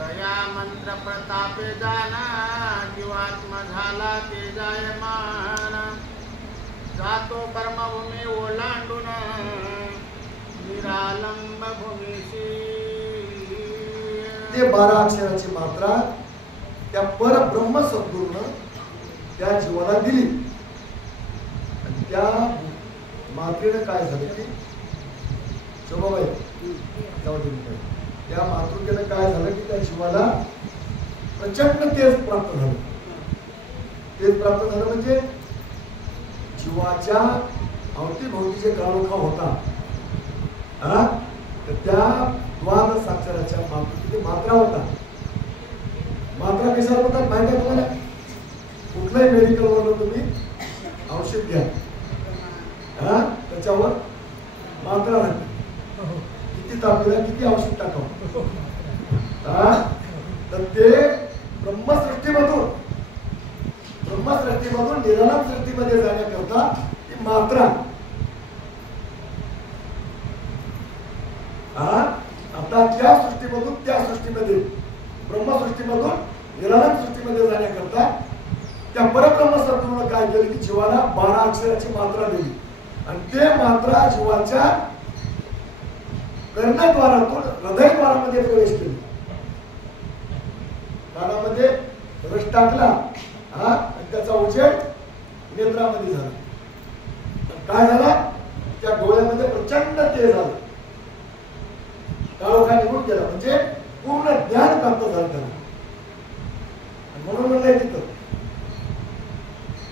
दया मंत्र प्रतापे जाना जीवात्मा झाला ते जायमान जातो कर्मभूमी ओलांडून निरालंब भूमीशी. ते 12 अक्षराची मात्रा त्या परब्रह्म सद्गुरूनं त्या जीवाला दिली. त्या मात्रेनं काय झालं की शोभाबाई जाऊ दे, त्या मातृकेनं काय झालं की त्या जीवाला प्रचंड तेज प्राप्त झालं. तेज प्राप्त झालं म्हणजे जीवाच्या अवतीभोवती जे काळोखा होता तर त्या द्वाद साक्षराच्या मातृकेत मात्रा होता. मात्रा कशाला होतात माहिती आहे तुम्हाला? कुठल्याही मेडिकलवरून तुम्ही औषध घ्या त्याच्यावर मात्रा राहते. किती तापीला किती औषध टाकावं. तर ते ब्रह्मसृष्टीमधून निराळम सृष्टीमध्ये जाण्याकरता ती मात्रा आता त्या सृष्टीमधून त्या सृष्टीमध्ये ब्रह्मसृष्टीमधून निराळम सृष्टीमध्ये जाण्याकरता त्या परब्रह्म सद्गुरूनं काय केलं की जीवाला 12 अक्षराची मात्रा दिली आणि ते मात्रा जीवाच्या कर्णद्वारातून हृदयद्वारामध्ये प्रवेश केली. कानामध्ये रस टाकला आणि त्याचा उजेड नेत्रामध्ये झाला. काय झाला? त्या डोळ्यामध्ये प्रचंड तेज झालं. काळोखा निघून गेला म्हणजे पूर्ण ज्ञान प्राप्त झालं त्याला. म्हणून म्हणलंय तिथं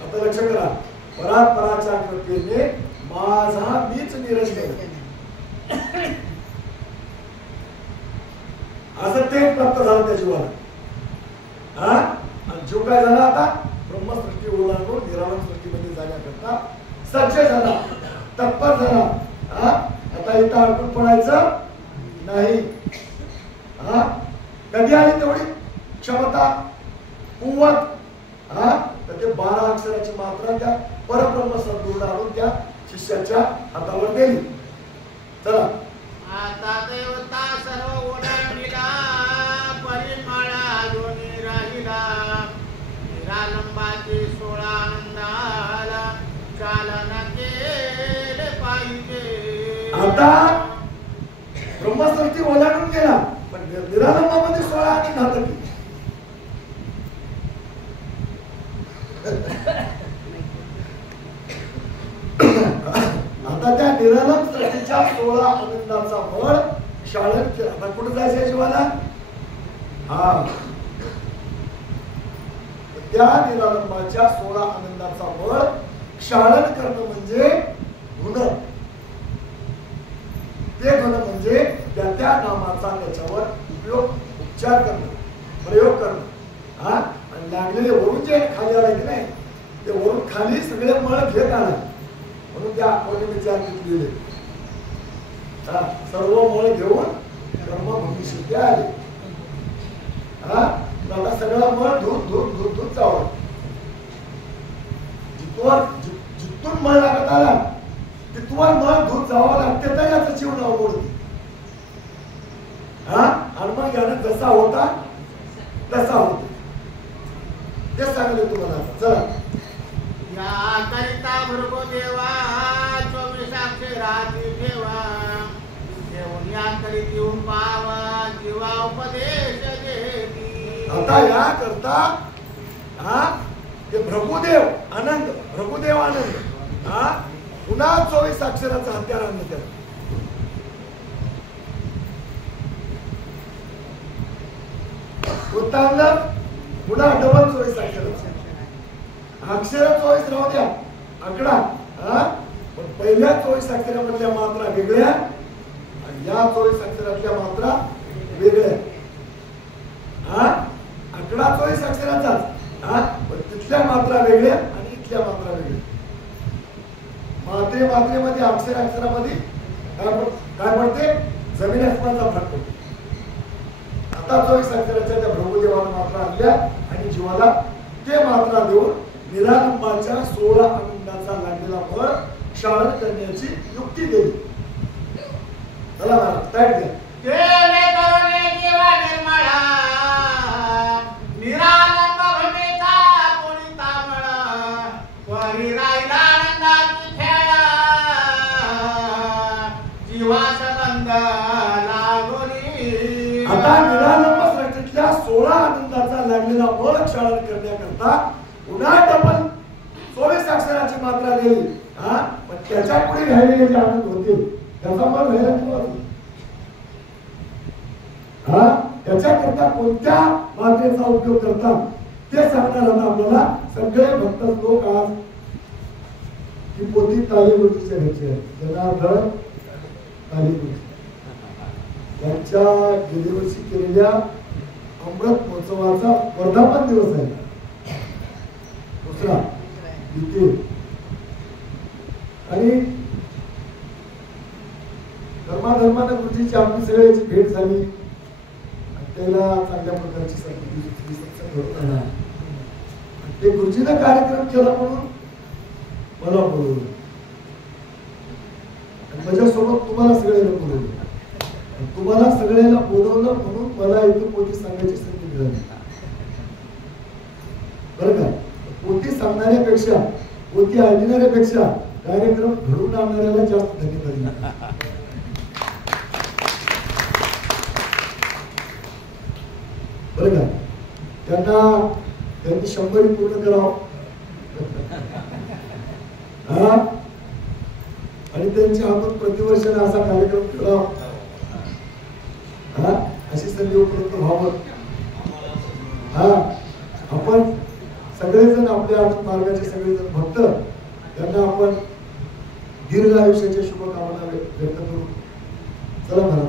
आता लक्ष करा, परात्पराच्या कृपेने माझा मीच निरंजन असं ते प्राप्त झालं त्या जीवाला. आणि जीव काय झाला आता ब्रह्मसृष्टी ओलांडून निराळम सृष्टीमध्ये जाण्याकरता सज्ज झाला, तत्पर झाला. आता इथं अडकून पडायचं नाही. कधी आली तेवढी क्षमता कुवत तर ते 12 अक्षराची मात्रा त्या परब्रह्म सद्गुरूला आणून त्या शिष्याच्या हातावर दिली. चला आता देवता सर्व ओलांडिला परिमळा योनी राहिला निरालंबाची 16 आनंदाला चालन केले पाहिजे. आता ब्रह्मसृष्टी ओलांडून गेला पण निरालंबामध्ये 16 आनंद हातात. आता त्या निरालंब सृष्टीच्या 16 आनंदाचा फळ क्षालन केला. आता कुठे जायचं जीवाला? त्या निरालंबाच्या 16 आनंदाचा फळ क्षालन करणं म्हणजे गुण. ते गुण म्हणजे त्या नामाचा त्याच्यावर उपयोग उपचार करणं, प्रयोग करणं. आणि लागलेले वरून जे खाली आले की नाही ते वरून खाली सगळे मळ घेत आले म्हणून त्या पौर्णिमेच्या लिहिले सर्व मळ घेऊन कर्मभूमीशी आले. आता सगळा मळ धूत जावं. जिथून मळ लागत आला तिथवर मळ धूत जावं लागते तर याचं जीवन अवघड. आणि मग यानं जसा होता तसा होता ते सांगले तुम्हाला. चला या करिता भृगु देवा 24 अक्षराची ठेवा देऊन या करीत येऊन पावा जीवा उपदेश देती. आता या करता ते भृगुदेव आनंद पुन्हा 24 अक्षराचा हत्यार आणलं त्याला. उत्तांना पुन्हा डबल 24 अक्षराचा. अक्षर 24 राहू द्या आकडा पण पहिल्या 24 अक्षरामधल्या मात्रा वेगळ्या आणि या 24 अक्षरातल्या मात्रा वेगळ्या. आकडा 24 अक्षराचाच पण तिथल्या मात्रा वेगळ्या आणि इथल्या मात्रा वेगळ्या. मात्रेमध्ये अक्षरामध्ये काय पडते? जमीन आसमानचा फरक पडतो. आता 24 अक्षराच्या त्या भृगुदेवानं मात्रा आणल्या आणि जीवाला ते मात्रा देऊन निरालंबाच्या 16 आनंदाचा लागलेला फळ क्षालन करण्याची युक्ती दिली. चला महाराज ताईट द्या. केले करुणे जीवा निर्मळा आता निरालंब सृष्टीतल्या 16 आनंदाचा लागलेला बळ क्षालन करण्याकरता पुन्हा डबल 24 अक्षराची मात्रा दिली. पण त्याच्या पुढे राहिलेले जे आनंद होते त्याचा बळ व्हायला किंवा त्याच्याकरता कोणत्या मात्रेचा उपयोग करतात ते सांगणार आपल्याला सगळे भक्त लोक आज ही पोती तालीगुटीच्या घ्यायची आहे. जनार्दन तालीगुटी यांच्या गेल्या वर्षी केलेल्या अमृत महोत्सवाचा वर्धापन दिवस आहे. दुसरा द्वितीय आणि धर्माधर्मानं गुरुजीची आपली सगळ्याची भेट झाली. त्याला चांगल्या प्रकारची सत्संग घडून आला. ते गुरुजीने कार्यक्रम केला म्हणून मला बोलवलं. माझ्यासोबत तुम्हाला सगळ्यांना बोलवलं. तुम्हाला सगळ्यांना बोलवलं म्हणून मला इथं पोथी सांगायची संधी मिळाली. बरं का? पोथी सांगणाऱ्यापेक्षा पोथी ऐकणाऱ्यापेक्षा कार्यक्रम घडून आणणाऱ्याला जास्त धन्यवाद. बरं का? त्यांनी 100 पूर्ण करावं आणि त्यांच्या हातून प्रतिवर्षाने असा कार्यक्रम करावा अशी संधी उपलब्ध व्हावं. आपण सगळेजण आपल्या मार्गाचे सगळेजण भक्त त्यांना आपण दीर्घ आयुष्याच्या शुभकामना व्यक्त करू. चला महाराज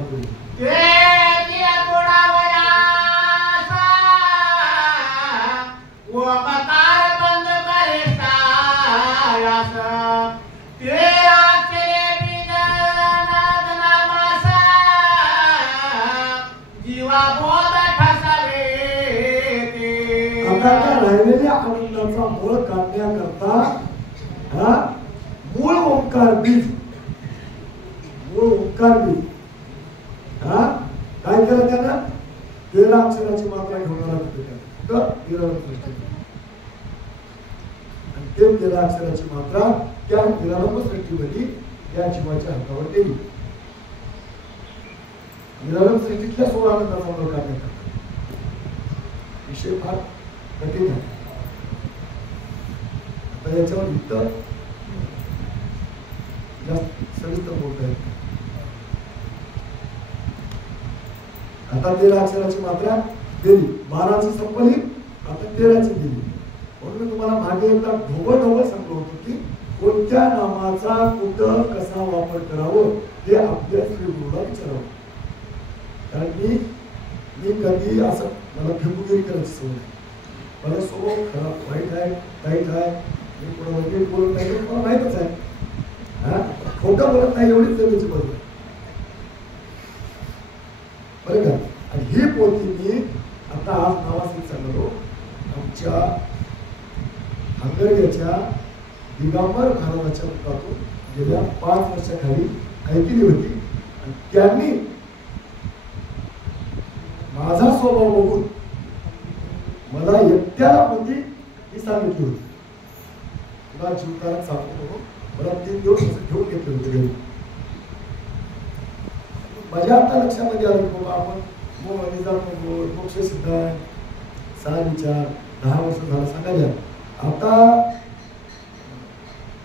राहिलेल्या आनंदाचा मूळ काढण्याकरता मूळ ओंकार बीज काय केलं त्यानं 13 अक्षराची मात्रा घेऊन आला ते 13 अक्षराची मात्रा त्या निरालंब सृष्टीमध्ये त्या जीवाच्या हातावर दिली. निरालंब सृष्टीतल्या 16 आनंदाचा मूळ काढण्याकरता विषय फार कठीण आहे. आता याच्यावर इतर जास्त सविस्तर बोलता येत. आता 13 अक्षराची मात्रा दिली. 12ची संपली. आता 13ची दिली. म्हणून मी तुम्हाला मागे एकदा ढोबळ सांगलो होतो की कोणत्या नामाचा कुठं कसा वापर करावं हे आपल्या श्री गुरुला विचारावं. कारण मी कधी असं मला फेकुगिरी करायची सवय नाही. मला स्वभाव खराब वाईट आहे वाईट आहे. मी कोणाला बोलत नाही मला माहीतच आहे. खोटं बोलत नाही एवढीच जमीची बदल. बरं का? आणि ही पोथी मी आता आज नावासाठी सांगतो. आमच्या हंगरग्याच्या दिगंबर महाराजाच्या मुखातून गेल्या 5 वर्षाखाली ऐकली होती. आणि त्यांनी माझा स्वभाव बघून मला एकट्याला पोथी ही सांगितली होती. तुला जीवकारात सांगतो म्हणून मला 3 दिवस घेऊन घेतले होते घरी. माझ्या आता लक्षामध्ये आलं की बाबा आपण मोक्ष सिद्धांत 6 विचार 10 वर्ष झालं सांगायला. आता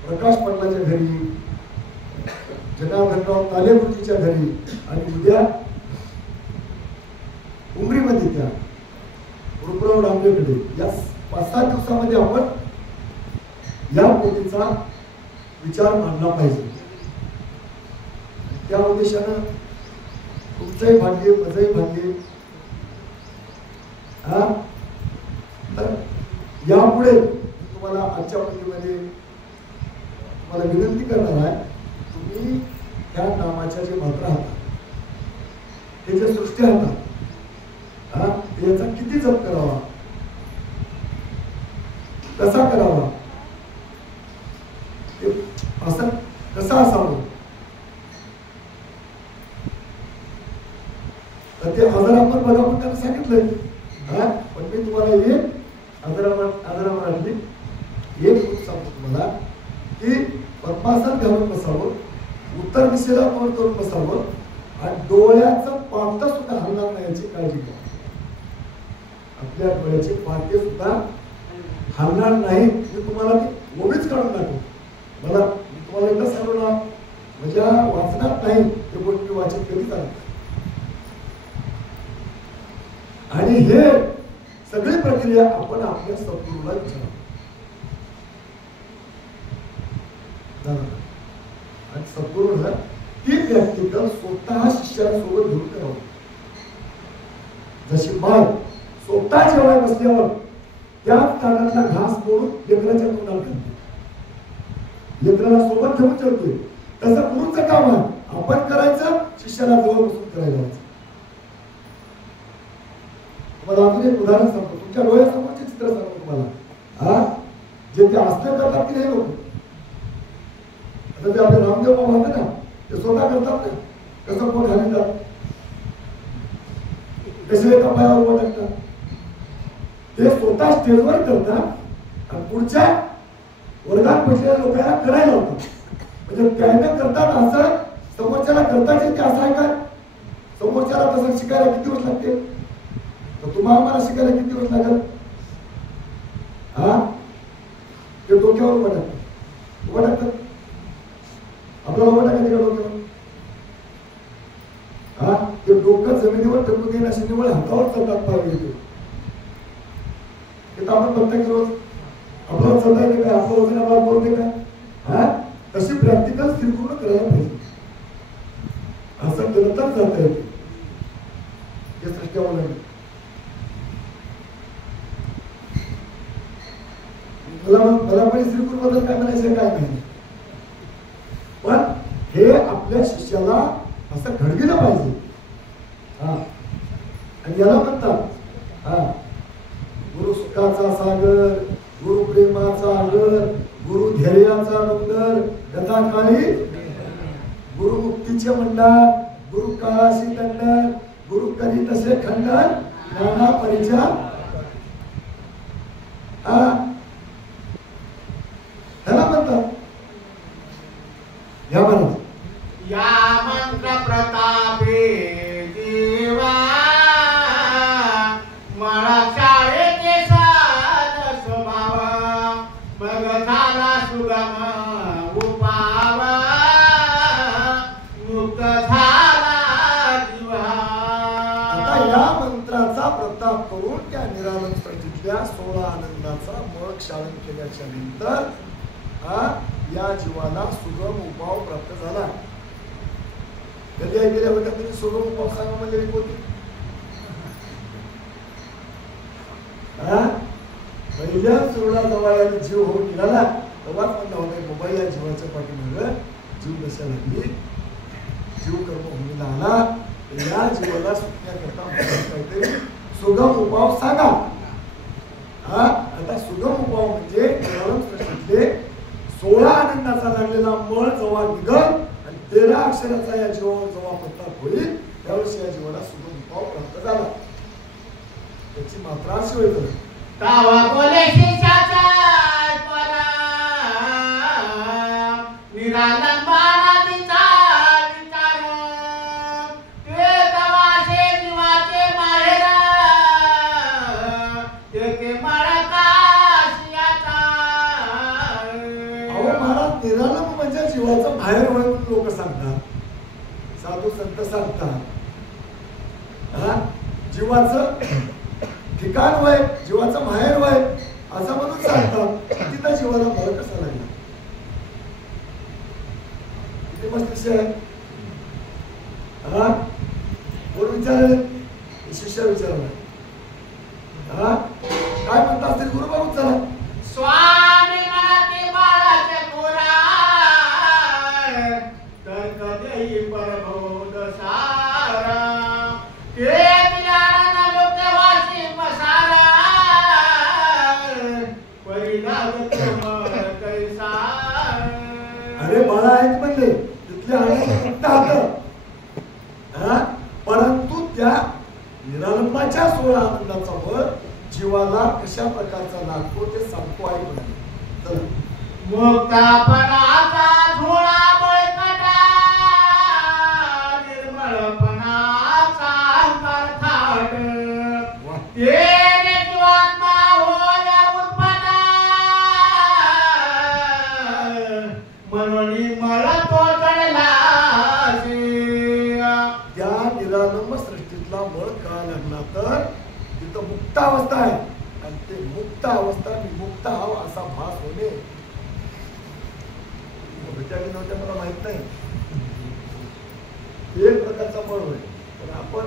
प्रकाश पाटलाच्या घरी, जनार्दनराव तालेगुरुजीच्या घरी आणि उद्या उमरीमध्ये त्या गुरुप्रव डांबरेकडे या 5-7 दिवसामध्ये आपण या पोथीचा विचार मांडला पाहिजे. त्या उद्देशानं तुमचंही भाग्य माझंही भाग्य. तर यापुढे तुम्हाला आजच्या पोथीमध्ये तुम्हाला विनंती करणार आहे. तुम्ही त्या नामाच्या जे मात्रा हातात ते जे सृष्टी हातात याचा किती जप करावा, कसा करावा, असं कसं असावं, तर ते आदरामन बघा पण त्यांना सांगितलंय. पण मी तुम्हाला एक आदरामनातली एक गोष्ट सांगतो तुम्हाला की पद्मासन घालून बसावं, उत्तर दिशेला तोंड करून बसावं आणि डोळ्याचं पापता सुद्धा हलणार नाही याची काळजी घ्या. आपल्या डोळ्याचे पाते सुद्धा हलणार नाही. मी तुम्हाला ती उभीच काढून दाखवतो. मला मी तुम्हाला एकदा सांगू ना, माझ्या वाचनात नाही ते गोष्टी वाचन कधी चालत. आणि हे सगळी प्रक्रिया आपण आपल्या सद्गुरूला विचारू. आणि सद्गुरूला ती प्रॅक्टिकल स्वतः शिष्यासोबत घेऊन करावं. जशी माय स्वतः जेवाय बसल्यावर त्या ताटातला घास मोडून लेकराच्या तोंडात घालते, लेकराला सोबत ठेवून जेवते, तसं गुरुचं काम आहे. आपण करायचं, शिष्याला जवळ बसून करायला लावायचं. तुम्हाला अजून एक उदाहरण सांगतो. तुमच्या डोळ्यासमोरचे चित्र सांगतो तुम्हाला. जे ते असल्या करतात की नाही लोक. आता ते आपले रामदेव बाबा होते ना, ते स्वतः करतात ना, कसं कोण घालतात, कसे एका पायावर उभं टाकतात, ते स्वतः स्टेजवर करतात आणि पुढच्या वर्गात बसलेल्या लोकांना करायला होतं. म्हणजे त्याने करतात असं समोरच्याला करताच येते असं आहे का? समोरच्याला तसं शिकायला किती दिवस लागते? तर तुम्हाला मला शिकायला किती दिवस लागेल? ते डोक्यावर उभं टाकतात, उभं टाकतात. आपल्याला उभं टाकायचं का डोक्यावर? ते डोकं जमिनीवर टकू देईन अशी निवड हातावर चालतात पाहिजे. ते आपण बघता की रोज आपल्याला चालता येते काय? आपलं वजन आपल्याला बोलते काय? तशी प्रॅक्टिकल स्त्रीपूर्ण करायला पाहिजे. असं केलं तर जाता येते. हे सृष्ट्यावर नाही. मला पण स्त्रीपूर बद्दल काय म्हणायचं काय नाही, पण हे आपल्या शिष्याला असं घडविलं पाहिजे. आणि याला म्हणतात गुरु सुखाचा सागर, गुरु प्रेमाचा आगर, गुरु धैर्याचा डोंगर, गदाकाळी गुरु मुक्तीचे मंडळ, गुरु काळाशी दंडन, गुरु करी तसे खंडन, नाना परिचय. त्याला म्हणतात या म्हणा या मंत्र प्रतापे देवा मला शाळेचे साध स्वभाव मग झाला सुगम उपावा मुक्त झाला जीवा. आता या मंत्राचा प्रताप करून त्या निरानंद सृष्टीतल्या 16 आनंदाचा मग शाळण केल्याच्या नंतर या जीवाला सुगम उपाव प्राप्त झाला. कधी ऐकल्या होत्या तरी सुगम उपाव सांगा म्हणलेली होती? पहिल्या सुरुला जवळ जीव होऊन निघाला तेव्हाच म्हणलं होतं मोबाईल या जीवाच्या पाठीमागे जीव दशा लागली, जीव कर्म भूमीला आला. या जीवाला सुटण्याकरता काहीतरी सुगम उपाव सांगा. आता सुगम उपाव म्हणजे सृष्टीतले 16 आनंदाचा लागलेला मळ जेव्हा निघल आणि 13 अक्षराचा या जीवावर जेव्हा प्रताप होईल त्यावेळेस या जीवाला सुगम उपाव प्राप्त झाला. त्याची मात्रा अशी होईल तावा बोले शिष्याचा परा निरानंद महाराजीचा विचार ते तवाशे जीवाचे माहेर ते मळकाशियाचा. अहो महाराज निरानंद म्हणजे जीवाचं बाहेर होय म्हणून लोक सांगतात, साधू संत सांगतात. जीवाचं ठिकाण वय, जीवाचं माहेर वय असं म्हणून सांगतात. तिथं जीवाला भर कसा लागला? किती मस्त विषय आहे. कोण विचारले? शिष्य विचारला. काय म्हणता असतील गुरुबाबू? चला स्वामी मनाते बाळाचे कोरा तर कधी परबोध सारा ते दिलाना लोकवासी मसारा परिणाम तुम कैसा. अरे बाळा आहेत म्हणले तिथले आनंद परंतु त्या निरानंदाच्या 16 आनंदाचा वर जीवाला कशा प्रकारचा लागतो ते सांगतो आहे म्हणाले. मुक्तापणाचा धुळा बळकटा निर्मळ ते जीवात्मा होया उत्पन्न म्हणून मला तो चढला त्या निरालंब सृष्टीतला मळ का लागला तर तिथं मुक्त अवस्था आहे आणि ते मुक्त अवस्था मी मुक्त आहो असा भास होणे विचारले नव्हते मला माहित नाही. एक प्रकारचा मळ होय पण आपण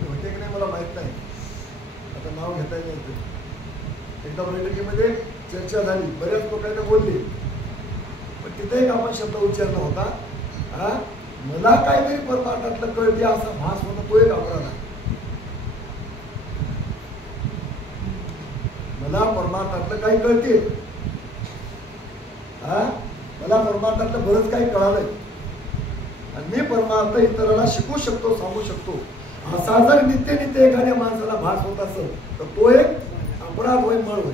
होते की नाही मला माहित नाही. आता नाव घेता येईल. एकदा बैठकीमध्ये चर्चा झाली, बऱ्याच लोकांना बोलले, पण तिथे एक आपण शब्द उच्चारला होता, हा मला काहीतरी परमार्थातलं कळते असा भास होणं तो एक अपराध आहे. मला परमार्थातलं काही कळते, हा मला परमार्थातलं बरंच काही कळालंय आणि मी परमार्थ इतराला शिकू शकतो, सांगू शकतो असा जर नित्य नित्य एखाद्या माणसाला भास होत असेल तर तो एक अपराध होय, मळ होय.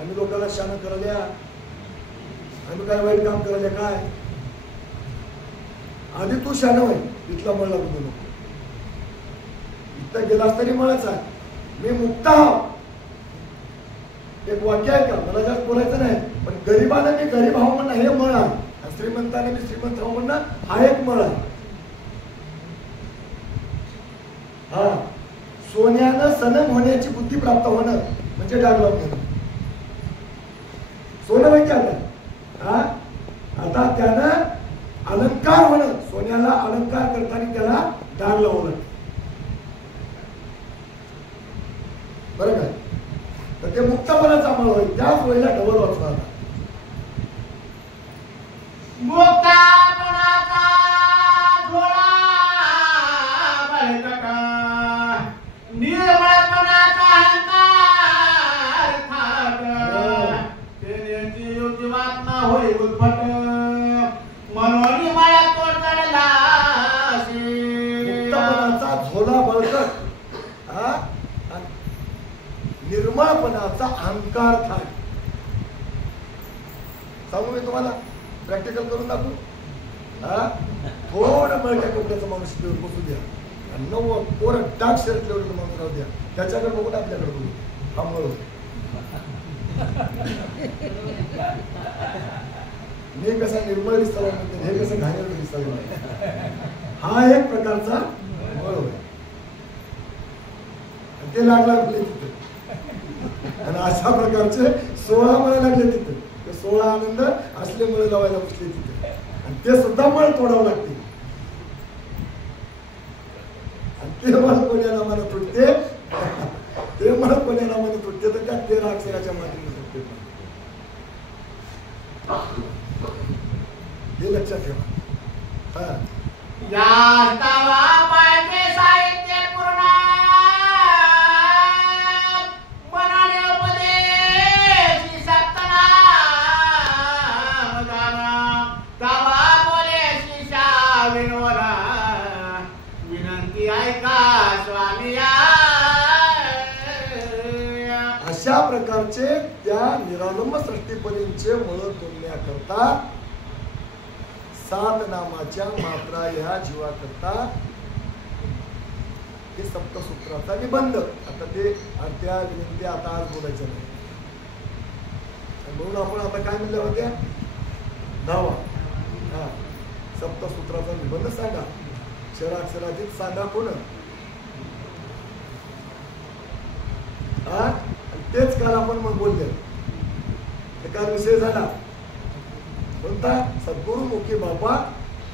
आम्ही लोकांना शान करायला, आम्ही काय वाईट काम करायला, काय आधी तू शान होय, इथला मळ लागू दे नको. इथं गेलास तरी मळच आहे, मी मुक्त आहो. एक वाक्य आहे का, मला जास्त बोलायचं नाही, पण गरीबाने मी गरीब आहो म्हणणं हे मळ आहे, श्रीमंताने मी श्रीमंत आहो म्हणणं हा एक मळ आहे. हा सोन्यानं सनम होण्याची बुद्धी प्राप्त होणं म्हणजे डाग लावून घेणं. सोनं म्हणजे आता आता त्यानं अलंकार होणं, सोन्याला अलंकार करताना त्याला डाग लावणं, बरं काय. तर ते मुक्तपणाचा मळ होईल, त्याच वेळेला डबल वाचला होता. मुक्तापणाचा झोळा बळकटा, निर्मळपणाचा अहंकार थाट, ते जीवात्मा होय उद्भट म्हणून मला तो चढला. मुक्तपणाचा झोला बळकट, निर्मळपणाचा अहंकार थाट. सांगू मी तुम्हाला, प्रॅक्टिकल करून दाखवू. थोडं मळक्या कपड्याचा माणूस बसू द्या आणि नऊ पोरं डाग शर्ट लेवल माणूस राहू द्या, त्याच्याकडे बघून आपल्याकडे बघू. हा मळ मी कसा निर्मळ दिसताना म्हणते, हे कसं घाणेरडं दिसताना. हा एक प्रकारचा मळ होय, ते लागला आपले तिथे. आणि अशा प्रकारचे 16 मळ लागले तिथे. ते 16 आनंद असले मळ लावायला बसले तिथे आणि ते सुद्धा मळ तोडावं लागते. आणि ते मळ कोण्याला मला तुटते, ते मळ कोण्याला मला तुटते, तर त्या 13 अक्षराच्या मातीने तुटते. हे लक्षात ठेवा. या तवा पाहिजे साहित्य पूर्ण मनाने उपदेश सप्तना मदाना तवा बोले शिषा विनोदा विनंती ऐका स्वामी. अशा प्रकारचे त्या निरालंब सृष्टीपणींचे मळ तोडण्याकरता 7 नामाच्या मात्रा ह्या जीवाकरता हे सप्तसूत्राचा निबंध. आता ते अर्ध्या विनंत्या आता आज बोलायचं नाही, म्हणून आपण आता काय म्हणल्या होत्या, 10वा सप्तसूत्राचा निबंध सांगा. अक्षराधिक सांगा कोण, तेच काल आपण मग बोलले. काल विषय झाला कोणता, सद्गुरुमुखी बाबा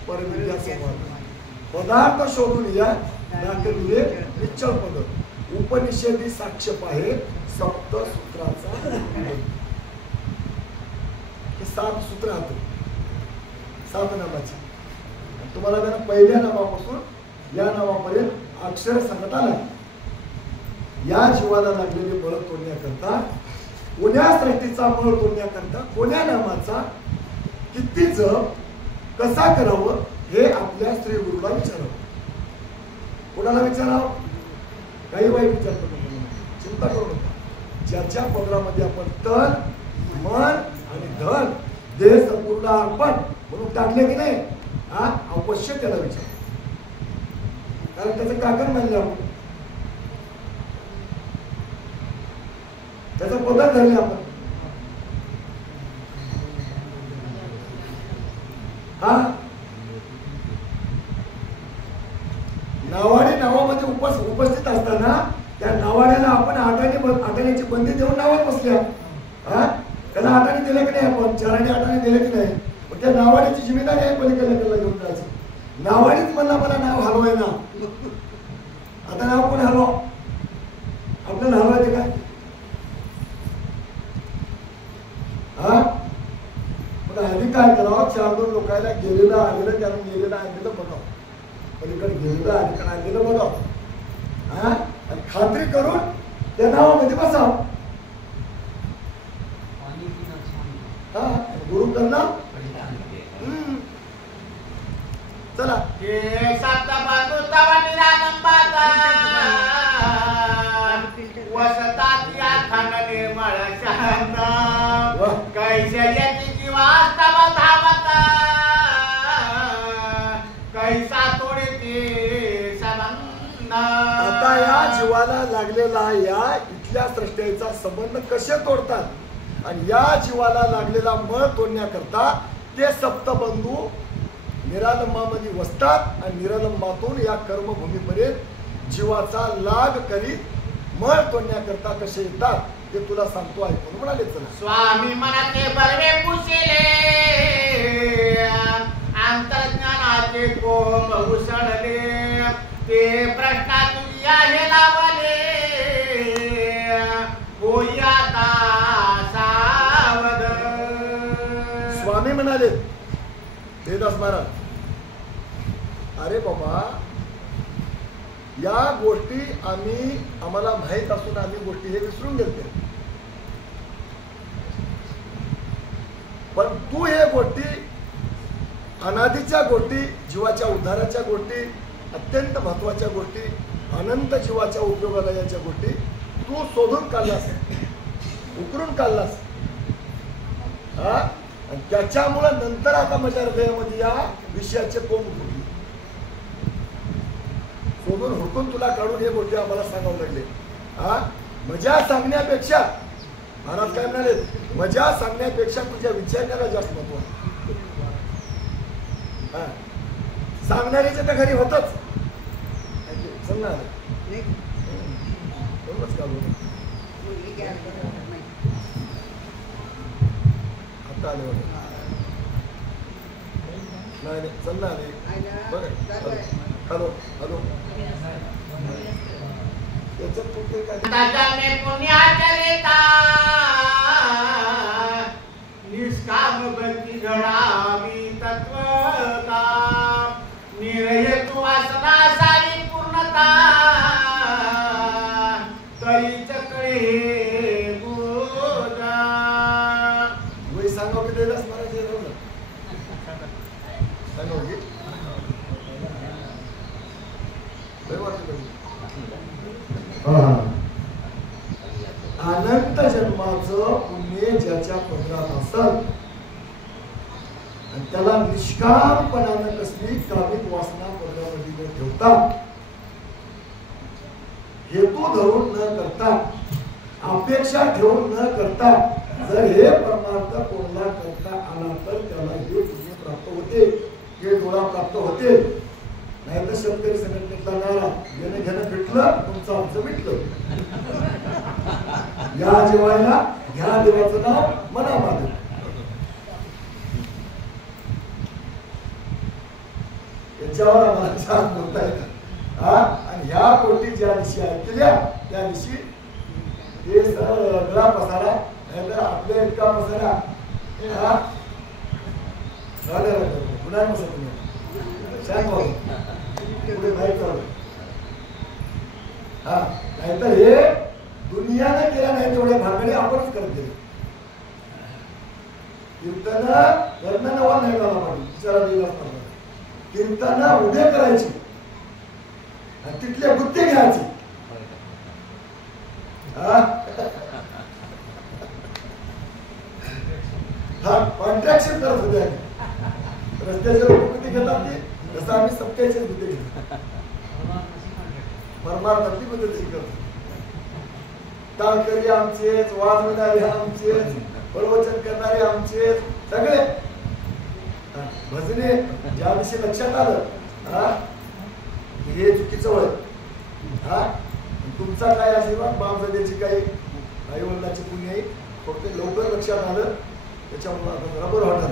परविद्या संवाद. पदार्थ शोधून या दाखविले निश्चल पद, उपनिषदी साक्ष पाहे सप्तसूत्राचा. हे 7 सूत्र आहेत, 7 नामाची. तुम्हाला त्यानं पहिल्या नावापासून या नावापर्यंत अक्षर सांगत आला. या जीवाला लागलेले बळ तोडण्याकरता, कोण्या सृष्टीचा बळ तोडण्याकरता, कोण्या नामाचा किती जप कसा करावं हे आपल्या श्री गुरुला विचारावं. कोणाला विचारावं, काही वाईट विचार करू नका, चिंता करू नका. ज्याच्या पदरामध्ये आपण तन मन आणि धन देह संपूर्ण अर्पण म्हणून टाकले की नाही, अवश्य त्याला विचार. कारण त्याचं काकण मानले आपण, त्याचा पदार्थ धरले आपण. हा नावाडी नावामध्ये उपस्थित असताना त्या नावाड्याला आपण आटाण्याची बंदी देऊन नावात बसल्या. हा त्याला आटाने दिलं की नाही, आपण 4 आणि 8 दिलं की नाही, पण त्या नावाड्याची जिम्मेदारी आहे पलीकडे त्याला घेऊन जायचं. नावाडीच म्हणला मला नाव हलवाय ना, आता नाव कोण हलवा, आपल्याला हलवायचं काय? हा पण आधी काय करावं, 4-2 लोकांना गेलेलं आलेलं त्यानं गेलेलं आणलेलं बघावं, पलीकडे गेलेलं अलीकडे आणलेलं बघावं. हा आणि खात्री करून त्या नावामध्ये बसावं. हा गुरु करणार. चला हे सप्त बंधू तव निरालंबाता वसतात या खंड निर्मळ शांत कैशयती जीवास्तव धावता कैसा तोडते संबंध. आता या जीवाला लागलेला या इथल्या सृष्टीचा संबंध कसे तोडतात आणि या जीवाला लागलेला मळ तोडण्याकरता ते सप्तबंधू निरालंबामध्ये वसतात आणि निरालंबातून या कर्मभूमीपर्यंत जीवाचा लाग करीत मळ तोडण्याकरता कसे येतात ते तुला सांगतो ऐकून म्हणाले. चला स्वामी मनाचे बर्वे पुशिले अंतर्ज्ञानाचे कोंब उसळले ते प्रश्ना तुझ्या हे लावले होई आता सावध. स्वामी म्हणाले देवदास महाराज, अरे बाबा या गोष्टी आम्हाला माहित असून आम्ही गोष्टी हे विसरून गेलते, पण तू हे गोष्टी अनादीच्या गोष्टी, जीवाच्या उद्धाराच्या गोष्टी, अत्यंत महत्वाच्या गोष्टी, अनंत जीवाच्या उपयोगाला याच्या गोष्टी तू शोधून काढलास, उकरून काढलास. हा आणि त्याच्यामुळे नंतर आता माझ्या हृदयामध्ये या विषयाचे कोंब फुटले. शोधून हुडकून तुला काढून हे गोष्टी आम्हाला सांगावं लागले. हा मजा सांगण्यापेक्षा महाराज काय म्हणाले, मजा सांगण्यापेक्षा तुझ्या विचारण्याला जास्त महत्व आहे. सांगणारीचे तर घरी होतच सांगणार आता आले होते नाही चालणार बघ. हॅलो हॅलो त्याच्यात कुठे काय पुण्याचरिता निष्काम भक्ती घडावी तत्वता निरहेतु वासना सारी पूर्णता तरी चक्रे गोजा. वही सांगा की देदास महाराज हे राहू सांगा की अनंत जन्माचं पुण्य ज्याच्या पदरात असल आणि त्याला निष्कामपणानं कसली कामिक वासना पदरामध्ये न ठेवता, हेतू धरून न करता, अपेक्षा ठेवून न करता जर हे परमार्थ कोणाला करता आला तर त्याला हे पुण्य प्राप्त होते, हे डोळा प्राप्त होते. नाही तर शेतकरी संघटनेतला नारा घेणं घेणं भेटलं तुमचं आमचं मिटलं. या जेवायला ह्या देवाचं नाव मनामध्ये. याच्यावर आम्हाला छान बोलता येतं. आणि ह्या गोष्टी ज्या दिवशी ऐकल्या त्या दिवशी हे सगळा पसारा नाहीतर आपल्या इतका पसारा गुन्हा छान पुढे माहीत चालू. हा नाहीतर हे दुनियाने केला नाही तेवढ्या भागडे आपणच करत गेलो. कीर्तन करणं नवा नाही झाला पाहिजे विचारा दिला असताना. कीर्तन उभे करायचे आणि तिथले गुत्ते घ्यायचे. हा कॉन्ट्रॅक्शन करत होते रस्त्याचे लोक किती घेतात ते, जसं आम्ही सप्त्याचे गुत्ते घेतो. परमार्थातली बदल शिकवतो. टाळकरी आमचेच, वाजवणारे आमचेच, प्रवचन करणारे आमचेच, सगळे भजने ज्या दिवशी लक्षात आलं हे चुकीचं होय, तुमचा काय आशीर्वाद बापजाद्याची काही आई वडिलांची पुण्य आहे, फक्त लवकर लक्षात आलं त्याच्यामुळे आता जरा बरं वाटलं.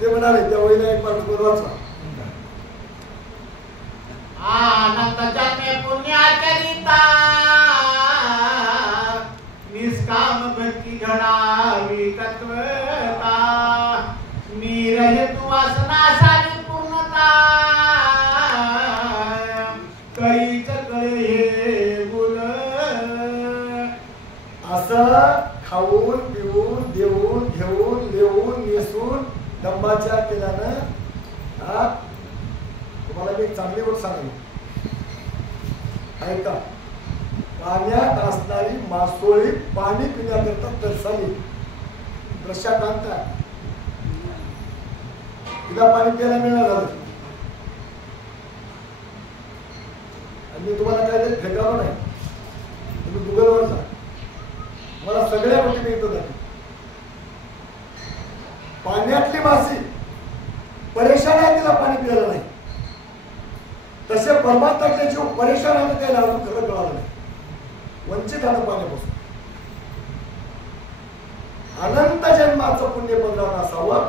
ते म्हणाले त्या वहिला एक पाठ वाचवा. अनंत जन्मे पुण्याचरिता निष्काम भक्ती घडावी तत्वता निरहेतु वासनाशाली पूर्णता कळीच कळे हे गुण. असं खाऊन पिऊन देऊन घेऊन लिहून नेसून डंबाच्या केल्यानं तुम्हाला मी एक चांगली गोष्ट सांगेन ऐका. पाण्यात असणारी मासोळी पाणी पिण्याकरता तरसाली प्रशाकांत तिला पाणी प्यायला मिळणार झालं आणि मी तुम्हाला काहीतरी फेकावं नाही. तुम्ही गुगलवर जा, मला सगळ्या गोष्टी मिळतात. पाण्यातली मासी परेशान आहे, तिला पाणी प्यायला नाही. तसे परमात्माचे जीव परेशान आहे, त्याला अजून खरं कळालं नाही, वंचित आलं पाण्यापासून. अनंत जन्माचं पुण्य पंधरावं असावं,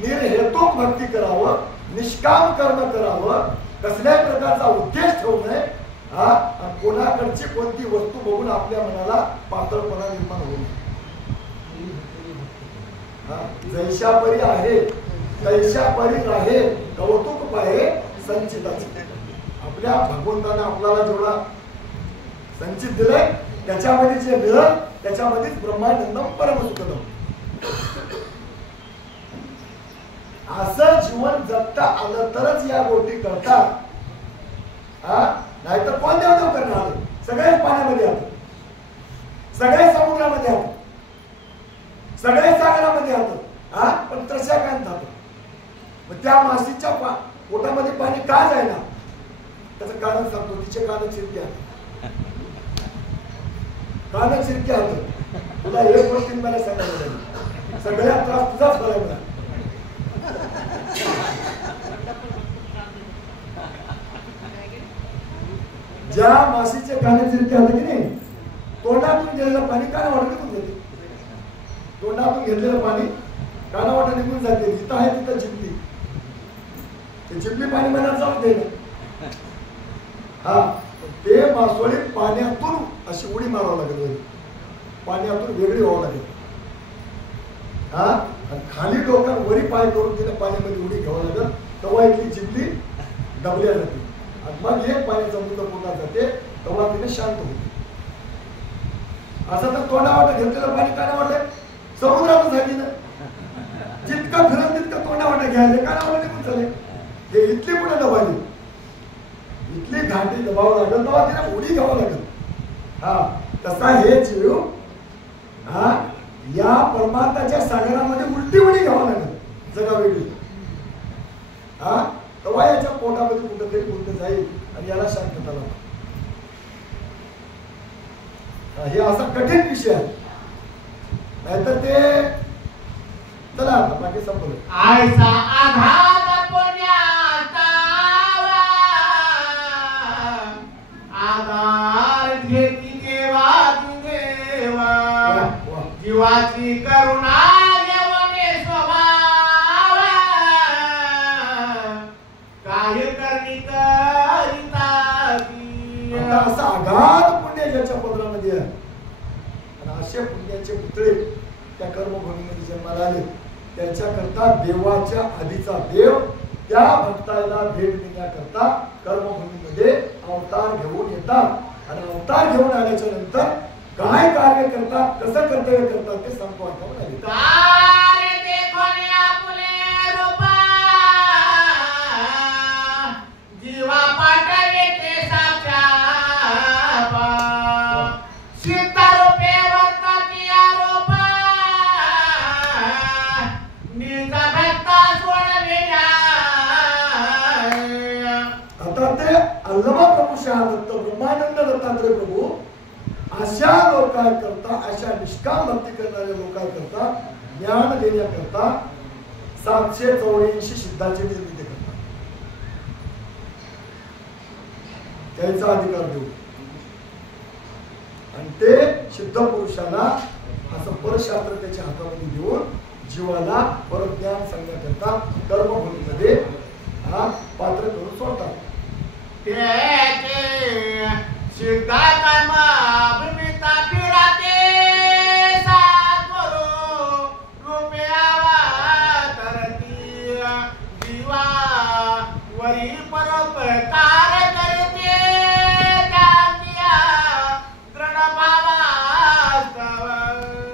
निर्हेतुक भक्ती करावं, निष्काम कर्म करावं, कसल्याही प्रकारचा उद्देश ठेवू नये. कोणाकडची कोणती वस्तू बघून आपल्या मनाला पातळपणा निर्माण होऊ नये. जैशा परी आहे तैशा परी राहे कौतुक पाहे संचिताचे. आपल्या भगवंताने आपल्याला जेवढा संचित दिलंय त्याच्यामध्ये जे मिळेल त्याच्यामध्येच ब्रह्मानंदम परमसुखदम. असं जीवन जगता आलं तरच या गोष्टी करतात. नाहीतर कोण देवदेव करणार? सगळेच पाण्यामध्ये आलं, सगळे समुद्रामध्ये आलं, सगळे सागरामध्ये आलं, पण तशा काय जात. मग त्या माशीच्या पोटामध्ये पाणी का जायना त्याचं कारण सांगतो. तिचे कान चिरक्या, कान चिरक्या होत. तुला एक गोष्टी मला सांगायला लागली, सगळ्यात त्रास तुझाच करायला. ज्या माशीचे काने चिरके आले की नाही, तोंडातून गेलेलं पाणी कानावाट निघून जाते. तोंडातून घेतलेलं पाणी कानावाट निघून जाते. इथं आहे तिथं चिपली, ते चिपली पाणी मनात जाऊन दे ना. ते मासोळी पाण्यातून अशी उडी मारावं लागेल, पाण्यातून वेगळी व्हावं लागेल. खाली डोक्यात वरी पाय करून तिला पाण्यामध्ये उडी घ्यावं लागेल. तेव्हा इथली चिपली दबल्या जाते. मग एक पाण्याचा मुद्दा पोटात जाते, तेव्हा तिने शांत होते. असं तर तोंडावाट घेतलेलं पाणी कानावाट समुद्रातच आहे ना. जितकं फिरत तितकं तोंडावाट घ्यायला कानावाट निघून चालेल. हे इथली कुठे दबाली, इथली घाटी दबावं लागेल, तेव्हा तिला उडी घ्यावं लागेल. तसा हे जीव या परमात्म्याच्या सागरामध्ये उलटी उडी घ्यावं लागेल, जगा वेगळी. तेव्हा याच्या पोटामध्ये कुठेतरी कुठे जाईल आणि याला शांतता लागेल. हे असा कठीण विषय आहे, नाहीतर ते चला आता बाकी संपलं. आयसा आघात पुण्याचा आधार घेती देवा जीवाची करुणा देवने स्वभाव काय करणी करिता. असा आघात पुण्य ज्याच्या पदरामध्ये आहे आणि असे पुण्याचे पुतळे त्या कर्मभूमीमध्ये जन्माला आले, त्याच्याकरता देवाच्या आधीचा देव त्या भक्ताला भेट देण्याकरता कर्मभूमीमध्ये अवतार घेऊन येतात. आणि अवतार घेऊन आल्याच्या नंतर काय कार्य करतात, कसं कर्तव्य करतात ते सांगतो. कार्य देखोने आपुले रूपा जीवा पाठवे ते साक्षापा सीता रूपे वर्तती आरोपा निज भक्ता सोडविला अल्लमा प्रभू शहादत्त ब्रह्मानंद दत्तात्रय प्रभू अशा लोकांकरता, अशा निष्काम भक्ती करणाऱ्या लोकांकरता ज्ञान देण्याकरता 784 सिद्धांची निर्मिती करतात. त्याचा अधिकार देऊ आणि ते सिद्ध पुरुषाला असं परशास्त्र त्याच्या हातामध्ये देऊन जीवाला परत ज्ञान सांगण्याकरता कर्मभूमीमध्ये पात्र करून सोडतात.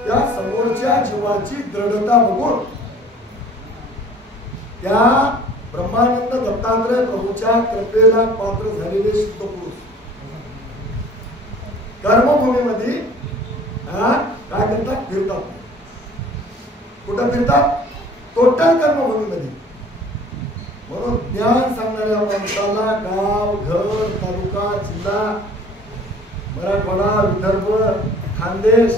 त्या समोरच्या जीवाची दृढता बघून त्या ब्रह्मानंद दत्तात्रय प्रभूच्या कृपेला पात्र झालेले सिद्ध पुरुष कर्मभूमीमध्ये काय करतात? फिरतात. कुठं फिरतात? टोटल कर्मभूमीमध्ये. म्हणून ज्ञान सांगणाऱ्या माणसाला गाव, घर, तालुका, जिल्हा, मराठवाडा, विदर्भ, खानदेश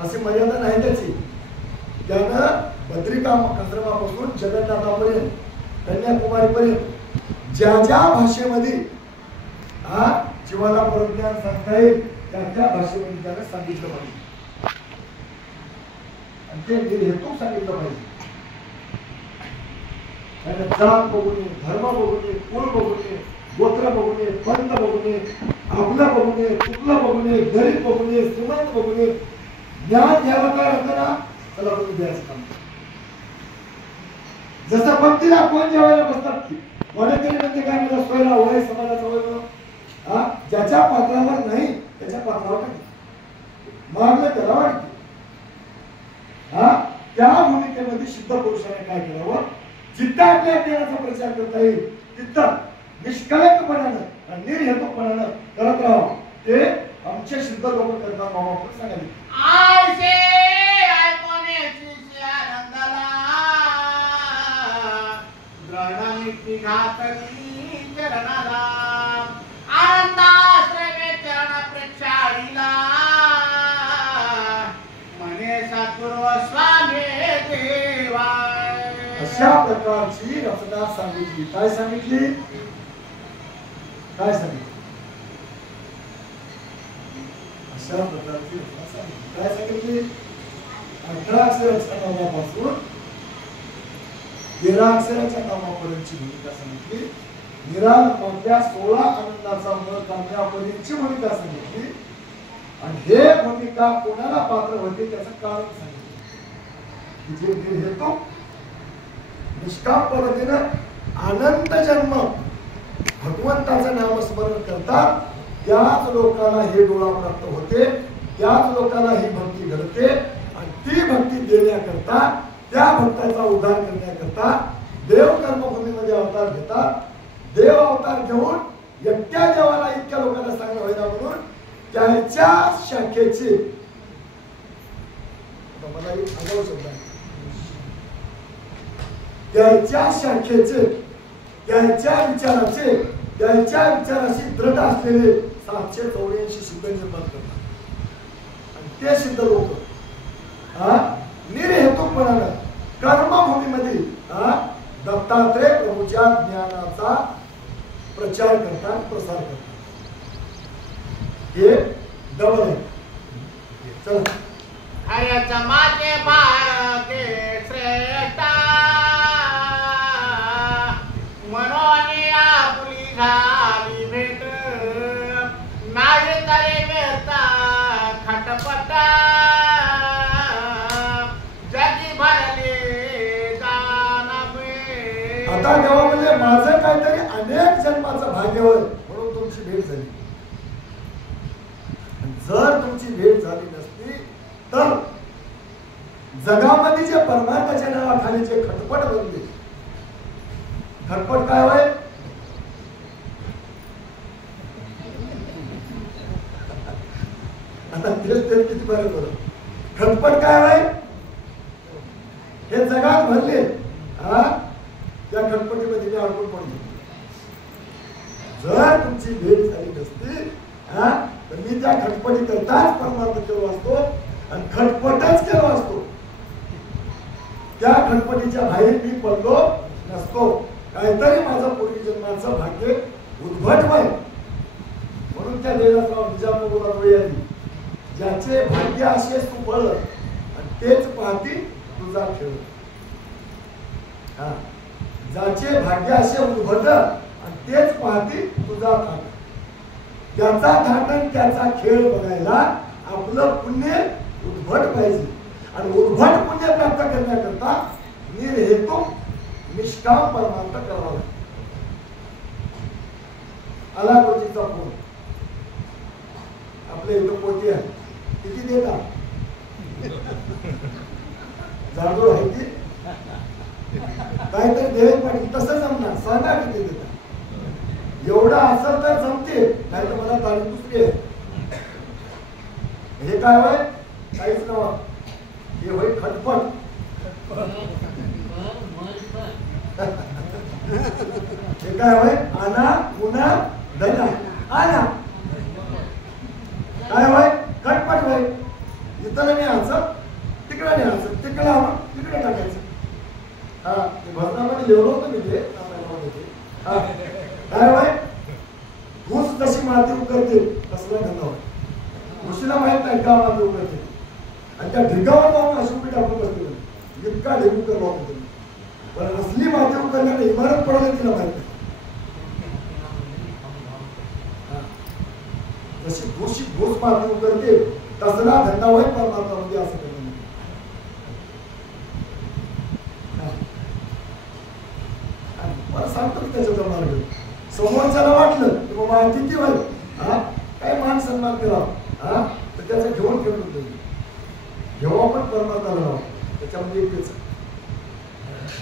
अशी मर्यादा नाही त्याची. त्यानं बद्रिकाश्रमापासून जगन्नाथापर्यंत, कन्याकुमारीपर्यंत ज्या ज्या भाषेमध्ये जीवाला परज्ञान सांगता येईल त्या त्या भाषेमध्ये त्यानं सांगितलं पाहिजे आणि ते निर्हेतुक सांगितलं पाहिजे. जात बघू नये, धर्म बघू नये, कुळ बघू नये, गोत्र बघू नये, पंथ बघू नये, आपलं बघू नये, तुपलं बघू नये, गरीब बघू नये, श्रीमंत बघू नये. ज्ञान घ्यावं काय होतं ना, त्याला तुम्ही द्यायचं काम. जसं भक्तीला कोण जेवायला बसतात कोणीतरी म्हणजे काय मला सोयला वय समाजाचा वय ज्याच्या पात्रावर नाही त्याच्या पात्रावर नाही मागलं त्याला वाटते. त्या भूमिकेमध्ये सिद्ध पुरुषाने काय करावं? जिथं आपल्या ज्ञानाचा प्रचार करता येईल तिथं निष्कलंकपणानं आणि निर्हेतुकपणानं करत राहावं. ते आमचे सिद्ध लोक करतात बाबा आपण सांगायला. अशा प्रकारची रचना सांगितली. काय सांगितली? काय सांगितली? अशा प्रकारची रचना सांगितली. काय सांगितली? 18 अक्षराच्या नावापासून 13 अक्षराच्या नावापर्यंतची भूमिका सांगितली. निराळपणातल्या 16 आनंदाचा मूळ कामण्यापर्यंतची भूमिका सांगितली आणि हे भूमिका कोणाला पात्र होते त्याचं कारण सांगितलं. जे निर्हेतुक निष्काम पद्धतीनं अनंत जन्म भगवंताचं नामस्मरण करतात त्याच लोकांना हे डोळा प्राप्त होते, त्याच लोकांना ही भक्ती घडते आणि ती भक्ती देण्याकरता, त्या भक्ताचा उद्धार करण्याकरता देव कर्मभूमीमध्ये अवतार घेतात. देव अवतार घेऊन एकट्या देवाला इतक्या लोकांना सांगणं होईना म्हणून त्याच्या शाखेचे मला एक आगाऊ शब्द आहे, त्याच्या शाखेचे, त्याच्या विचाराचे, त्याच्या विचाराशी दृढ असलेले 784 सिद्ध निर्माण करतात आणि ते सिद्ध लोक निर्हेतुकपणानं कर्मभूमीमध्ये दत्तात्रय प्रभूच्या ज्ञानाचा प्रचार करतात, प्रसार करतात. हे डबल आहे. चला हऱ्याचा माझे भागे श्रेष्ठा मनोनी आपुली झाली भेट नाही तरी मिळता खटपटा जगी भरले जाणवे. आता देवा म्हणजे माझं काहीतरी अनेक जन्माचं भाग्य होय म्हणून तुमची भेट झाली. जर तुमची भेट झाली नसती तर जगामध्ये जे परमार्थाच्या नावाखाली जे खटपट बनले, खटपट काय होय? आता तेच किती बरं करू. खटपट काय होय? हे जगात भरले त्या खटपटीमध्ये मी अडकून पडलो. जर तुमची भेट झाली नसती तर मी त्या खटपटी करताच परमार्थ केलो असतो आणि खटपटच केलो असतो. त्या खटपटीच्या बाहेर मी पडलो नसतो. काहीतरी माझं पूर्वी जन्माचं भाग्य उद्भटमय. म्हणून त्या देवाचा निजामुळे ज्याचे भाग्य असे सुफळ आणि तेच पाहती तुझा खेळ. ज्याचे भाग्य असे उद्भट आणि तेच पाहती तुझा थाट. त्याचा थाट आणि त्याचा खेळ बघायला आपलं पुण्य उद्भट पाहिजे. आणि उद्भट पुण्य प्राप्त करण्याकरता निर्हेतुक निष्काम परमार्थ करावा लागतो. आला कोटीचा फोन. आपल्या इथं पोती आहे. किती देता? जाडूळ आहे की काहीतरी देव पाटील तसं जमणार. सांगा किती देता. एवढं असेल तर जमते, नाही तर मला तारीख दुसरी आहे. हे काय होय? काहीच नव्हतं. हे होय खटपट. हे काय होय? आना उन्हा धना आना. काय होय? खटपट होय. इथं न्यायचं, तिकडे न्यायचं, तिकडे टाकायचं. ते भजनामध्ये लिहिलं होतं मी ते. काय होय? घुस जशी माती उकरते तसला धंदा होय. घुशीला माहित नाही का माती उकरते. आणि त्या ढिगावर जाऊन अशी उभी टाकून बसते. इतका ढिग उकरला होता त्यांनी. पण असली माती उकरल्याने इमारत पडली तिला माहित नाही. जशी घुस माती उकरते तसला धंदा होय परमार्थामध्ये असं करणे. मला सांगतो की त्याच्याचा मार्ग. समोरच्याला वाटलं की बाबा किती होईल, काय मान सन्मान करावा, तर त्याचं घेऊन ठेवून जाईल. घेवा पण परमार्थाला लावा. त्याच्यामध्ये एकच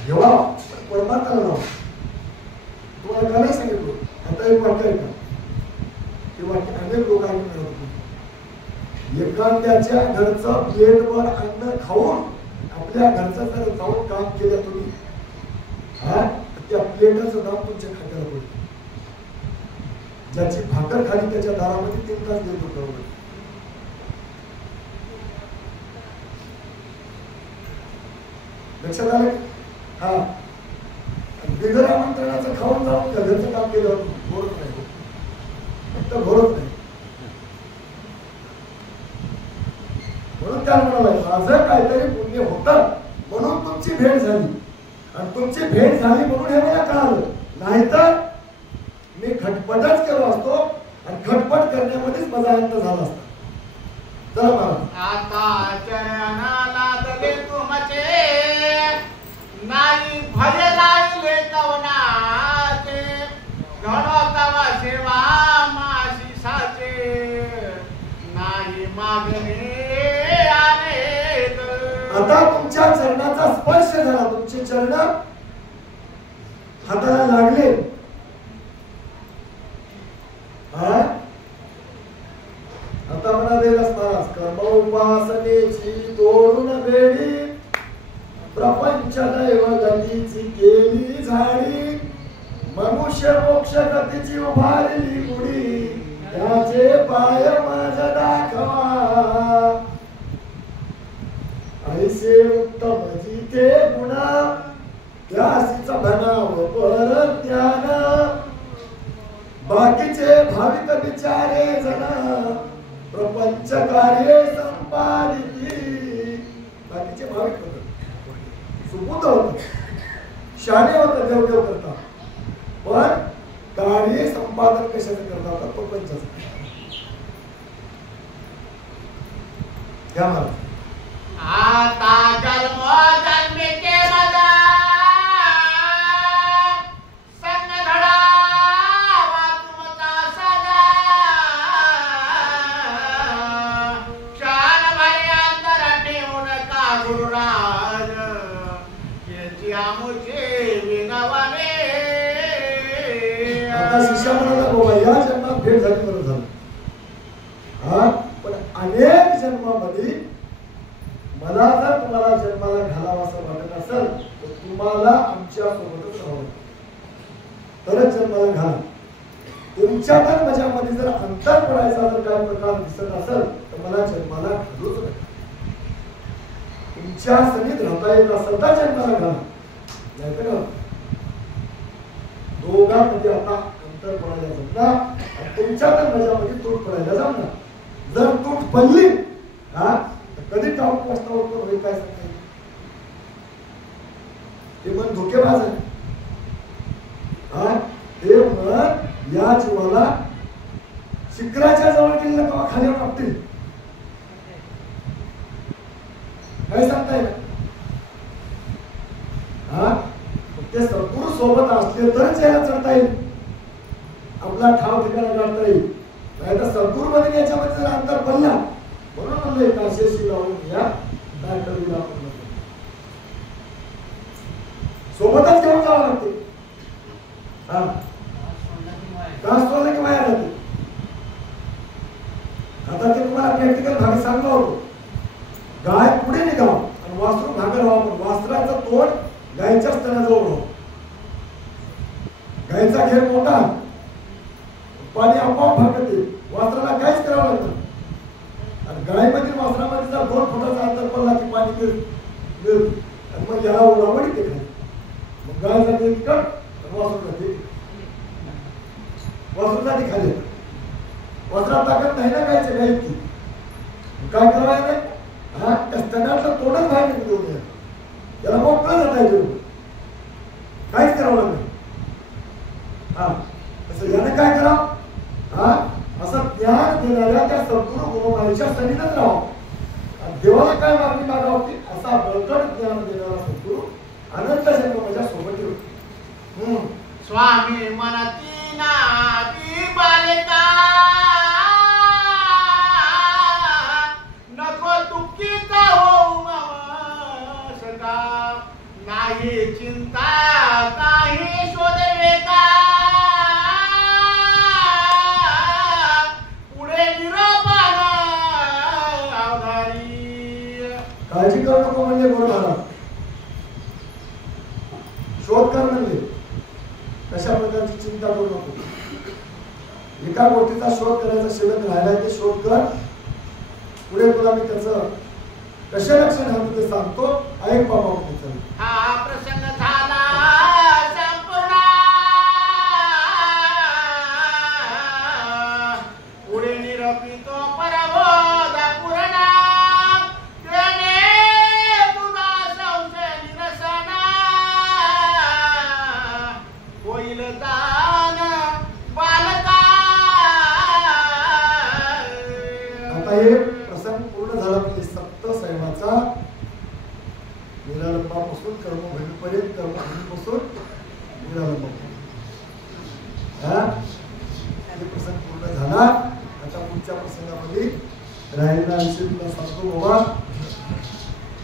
घेवा परमार्थाला लावा. तुम्हाला का नाही सांगितलं? आता एक वाक्य आहे का? ते वाक्य अनेक लोकांनी मिळवत नाही. एखाद्याच्या घरचं प्लेटवर अन्न खाऊन आपल्या घरचं जर जाऊन काम केलं तुम्ही, त्या प्लेटाचं नाव तुमच्या खात्याला पडतं. ज्याची भाकर खाली त्याच्या दारामध्ये 3 तास देत होतो. लक्षात आलं? बिगर आमंत्रणाचं खाऊन जाऊन घरचं काम केलं घोरत नाही. फक्त घोरत नाही. म्हणून त्या म्हणाला माझं काहीतरी पुण्य होतं म्हणून तुमची भेट झाली. आणि तुमची भेट झाली म्हणून हे मला कळालं. नाहीतर मी खटपटच केलो असतो आणि खटपट करण्यामध्येच माझा अंत झाला असता. चला मला आता चरणाला लादले तुमचे नाही भय लागले तवनाचे घडो तव सेवा माशी साचे नाही मागणे अनेक. आता तुमच्या चरणाचा स्पर्श झाला. तुमचे चरण हाताला लागले. आता म्हणाले महाराज कर्म उपासनेची तोडून बेडी प्रपंच दैव गतीची केली झाडी मनुष्य मोक्ष गतीची उभारली गुढी त्याचे पाय माझा दाखवा ऐसे उत्तम जिथे गुणा त्यासीचा बनाव पर ज्ञान बाकीचे भाविक विचारे जन प्रपंच कार्य संपादिती. बाकीचे भाविक होते, सुबुद्ध होते, शाणे होते, देवदेव करता, पण कार्य संपादन कशाचं करता होता? प्रपंचाचं. घ्या मला आता जन्म जन्मी केला संग घडावा तुमचा सदा क्षण भरी अंतर ठेवून का गुरुराज याची आमुची विनवणे. आता शिष्या म्हणाला बाबा या जन्मात भेट झाली बरं झालं. पण अनेक जन्मामध्ये मला जर तुम्हाला जन्माला घालावा असं वाटत असेल तर तुम्हाला आमच्या सोबतच राहावं तरच जन्माला घाला. तुमच्या तर माझ्यामध्ये जर अंतर पडायचा जर काही प्रकार दिसत असेल तर मला जन्माला घालूच नका. तुमच्या सनीत राहता येत असेल तर जन्माला घाला, नाहीतर दोघांमध्ये आता अंतर पडायला जमणार, तुमच्या तर माझ्यामध्ये तूट पडायला जमणार. जर तूट पडली हा तर कधी टाकून वाजता होईल काय सांगता येईल. ते मन धोकेबाज आहे. हा ते मन या जीवाला शिखराच्या जवळ गेलेलं तेव्हा खाली वाटतील, काय सांगता येईल. हा ते सद्गुरू सोबत असले तरच याला चढता येईल, आपला ठाव ठिकाणा काढता येईल. नाही तर सद्गुरू मध्ये याच्यामध्ये जर अंतर पडला, म्हणून म्हणलं काशेशी लावून या दाखवीला सोबतच घेऊन जावं लागते. हा कास सोडलं की वाया जाते. आता ते तुम्हाला प्रॅक्टिकल भाग सांगलो होतो. गाय पुढे निघाव आणि वासरू भागर व्हावं, वासराचं तोंड गायच्या स्तनाजवळ व्हावं. गायचा घेर मोठा, पाणी आपोआप भागत येईल, वासराला काहीच करावं लागतं. आणि गायमधील वासरामध्ये जर 2 फुटाचा अंतर पडला की पाणी मिळेल आणि मग याला ओढावडी ते खाली. मग गाय जाते तिकड, वासरू जाते वासरू जाते खाली. वासरात ताकद नाही ना गायच्या गायची, काय करावं नाही. हा त्या स्तनातलं तोंडच बाहेर निघून देऊ, त्याला मोकळं जाता येतो, काहीच करावं लागलं. हा असं याने काय करावं, हा असं ज्ञान देणाऱ्या त्या सद्गुरू गुरुमाईच्या सन्निधानात राहावं. देवाला काय मागणी मागावं असा बळकट ज्ञान देणारा सद्गुरू अनंत जन्म माझ्या सोबत येऊ. स्वामी मनती नाती बालका नको दुःखीचा होऊ सका, नाही चिंता काही शोध वेका, पुढे निरोपान अवधारी. काळजी करू नको म्हणजे गुरु महाराज, शोध कर म्हणजे कशा प्रकारची चिंता करू नको. एका गोष्टीचा शोध करायचा शिल्लक राहिलाय ते शोध कर. पुढे तुला मी त्याचं कशा लक्षण घालतो ते सांगतो, ऐक बाबा. हा प्रसंग झाला संपूर्ण, पुढे निरपितो परबोध पूर्ण, त्याने तुझा संशय निरसना, होईल दान बालका. आता हे प्रसंग पूर्ण झाला म्हणजे सप्त संयमाचा निरालंबापासून कर्मभूमीपर्यंत, कर्मभूमीपासून निरालंबापर्यंत हा प्रसंग पूर्ण झाला. आता पुढच्या प्रसंगामध्ये राहिलेला विषय तुला सांगतो बाबा,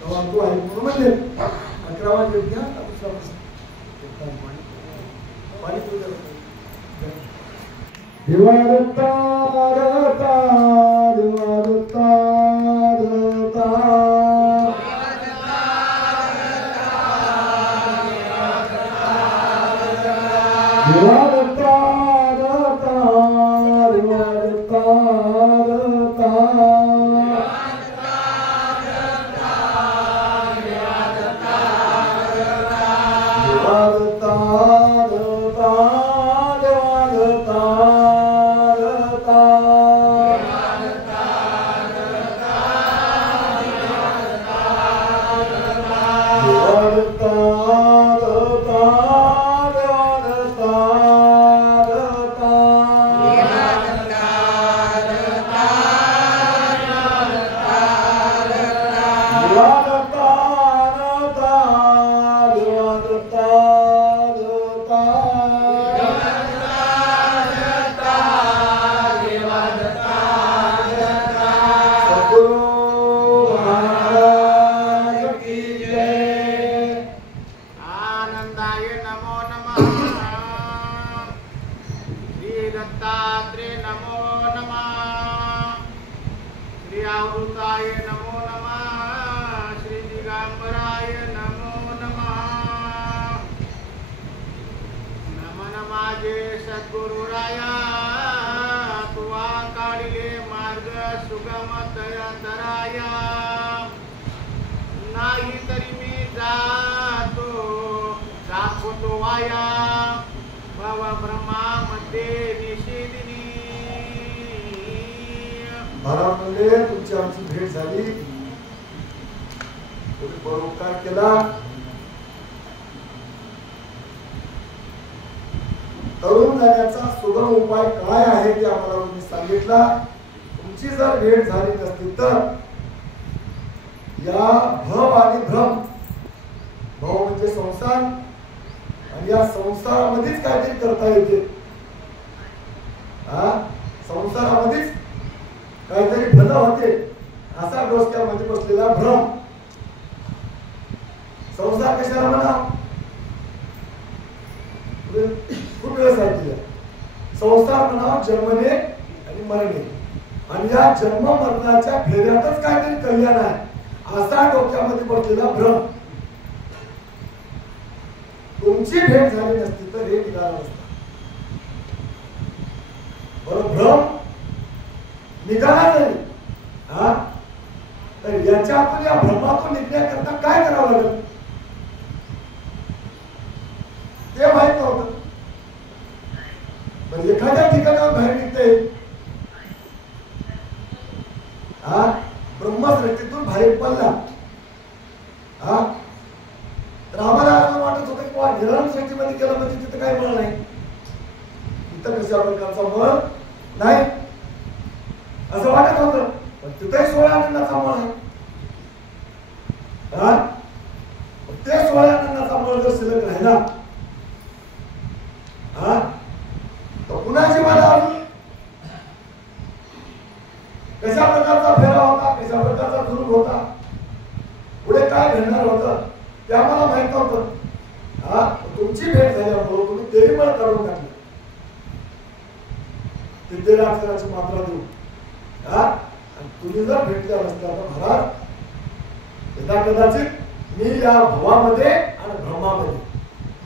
तेव्हा तू ऐक म्हणून म्हणले 11वा यज्ञ. दुसरा प्रसंग पाणी पूजा देवादत्ता दत्ता देवादत्ता दत्ता देवादत्ता दत्ता देवादत्ता दत्ता अमृताय नमो नमः, श्री दिगंबराय नमो नमः. नमन माझे सद्गुरुराया. होतो वाया भव ब्रह्मामध्ये निषेधिनी. महाराज म्हणले तुमची आमची भेट झाली, तुम्ही परोपकार केला, तरुण जाण्याचा सुगम उपाय काय आहे ते आम्हाला तुम्ही सांगितला. तुमची जर भेट झाली नसती तर या भव आणि भ्रम, भव म्हणजे संसार आणि या संसारामध्येच काहीतरी करता येते, संसारामध्येच काहीतरी भलं होते असा डोसक्यामध्ये बसलेला भ्रम. संसार कशाला म्हणा, खूप वेळ सांगितलं. संसार म्हणा जन्मने आणि मरणे, आणि या जन्म मरणाच्या फेऱ्यातच काहीतरी कल्याण आहे असा डोक्यामध्ये बसलेला भ्रम. तुमची भेट झाली नसती तर हे निघालं नसतं. बरं, भ्रम निघाला तरी तर याच्यातून, या भ्रमातून निघण्याकरता काय करावं लागेल ते माहित नव्हतं. पण एखाद्या ठिकाणावर बाहेर निघते, ब्रह्मसृष्टीतून बाहेर पडला, तर आम्हाला असं वाटत होतं की निराळं सृष्टीमध्ये गेलं म्हणजे तिथं काही मळ नाही, तिथं कशा प्रकारचा मळ नाही असं वाटत होतं. पण तिथेही 16 आनंदाचा मळ आहे. ते 16 आनंदाचा मळ जर शिल्लक राहिला तर पुन्हा जीवाला कशा प्रकारचा फेरा होता, कशा प्रकारचा जुलूम होता, पुढे काय घडणार होतं ते आम्हाला माहित नव्हतं. तुमची भेट झाल्यामुळे तुम्ही देवी मळ काढून टाकलं, विद्येला अक्षराची मात्रा देऊ. आणि तुम्ही जर भेटल्या नसल्या तर महाराज यदा कदाचित मी या भवामध्ये आणि ब्रह्मामध्ये,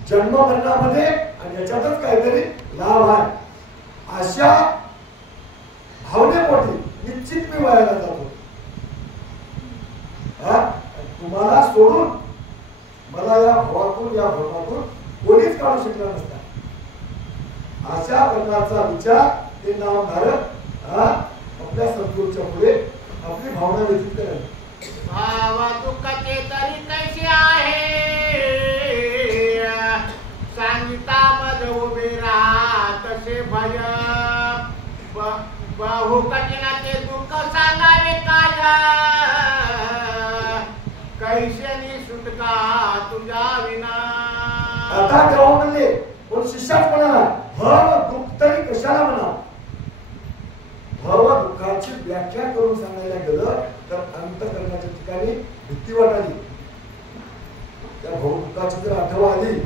जन्म मरणामध्ये आणि याच्यातच काहीतरी लाभ आहे अशा भावनेपोटी निश्चित मी वयाला जातो. तुम्हाला सोडून मला या भवातून, या भ्रमातून कोणीच काढू शकला नसता अशा प्रकारचा विचार ते नामधारक आपल्या सद्गुरूच्या पुढे आपली भावना व्यक्त करावी. भावा दुःखाचे तरी कैसे आहे सांगिता मज उभे राहा तसे भय बहु कठीणाचे दुःख सांगावे काय कैसेनी सुटका तुझ्या विना. आता जेव्हा म्हणले पण शिष्याच म्हणाला भव दुःख तरी कशाला म्हणा. भव दुःखाची व्याख्या करून सांगायला गेलं तर अंतःकरणाच्या ठिकाणी भीती वाटाली. त्या भव दुःखाची जर आठवण आली,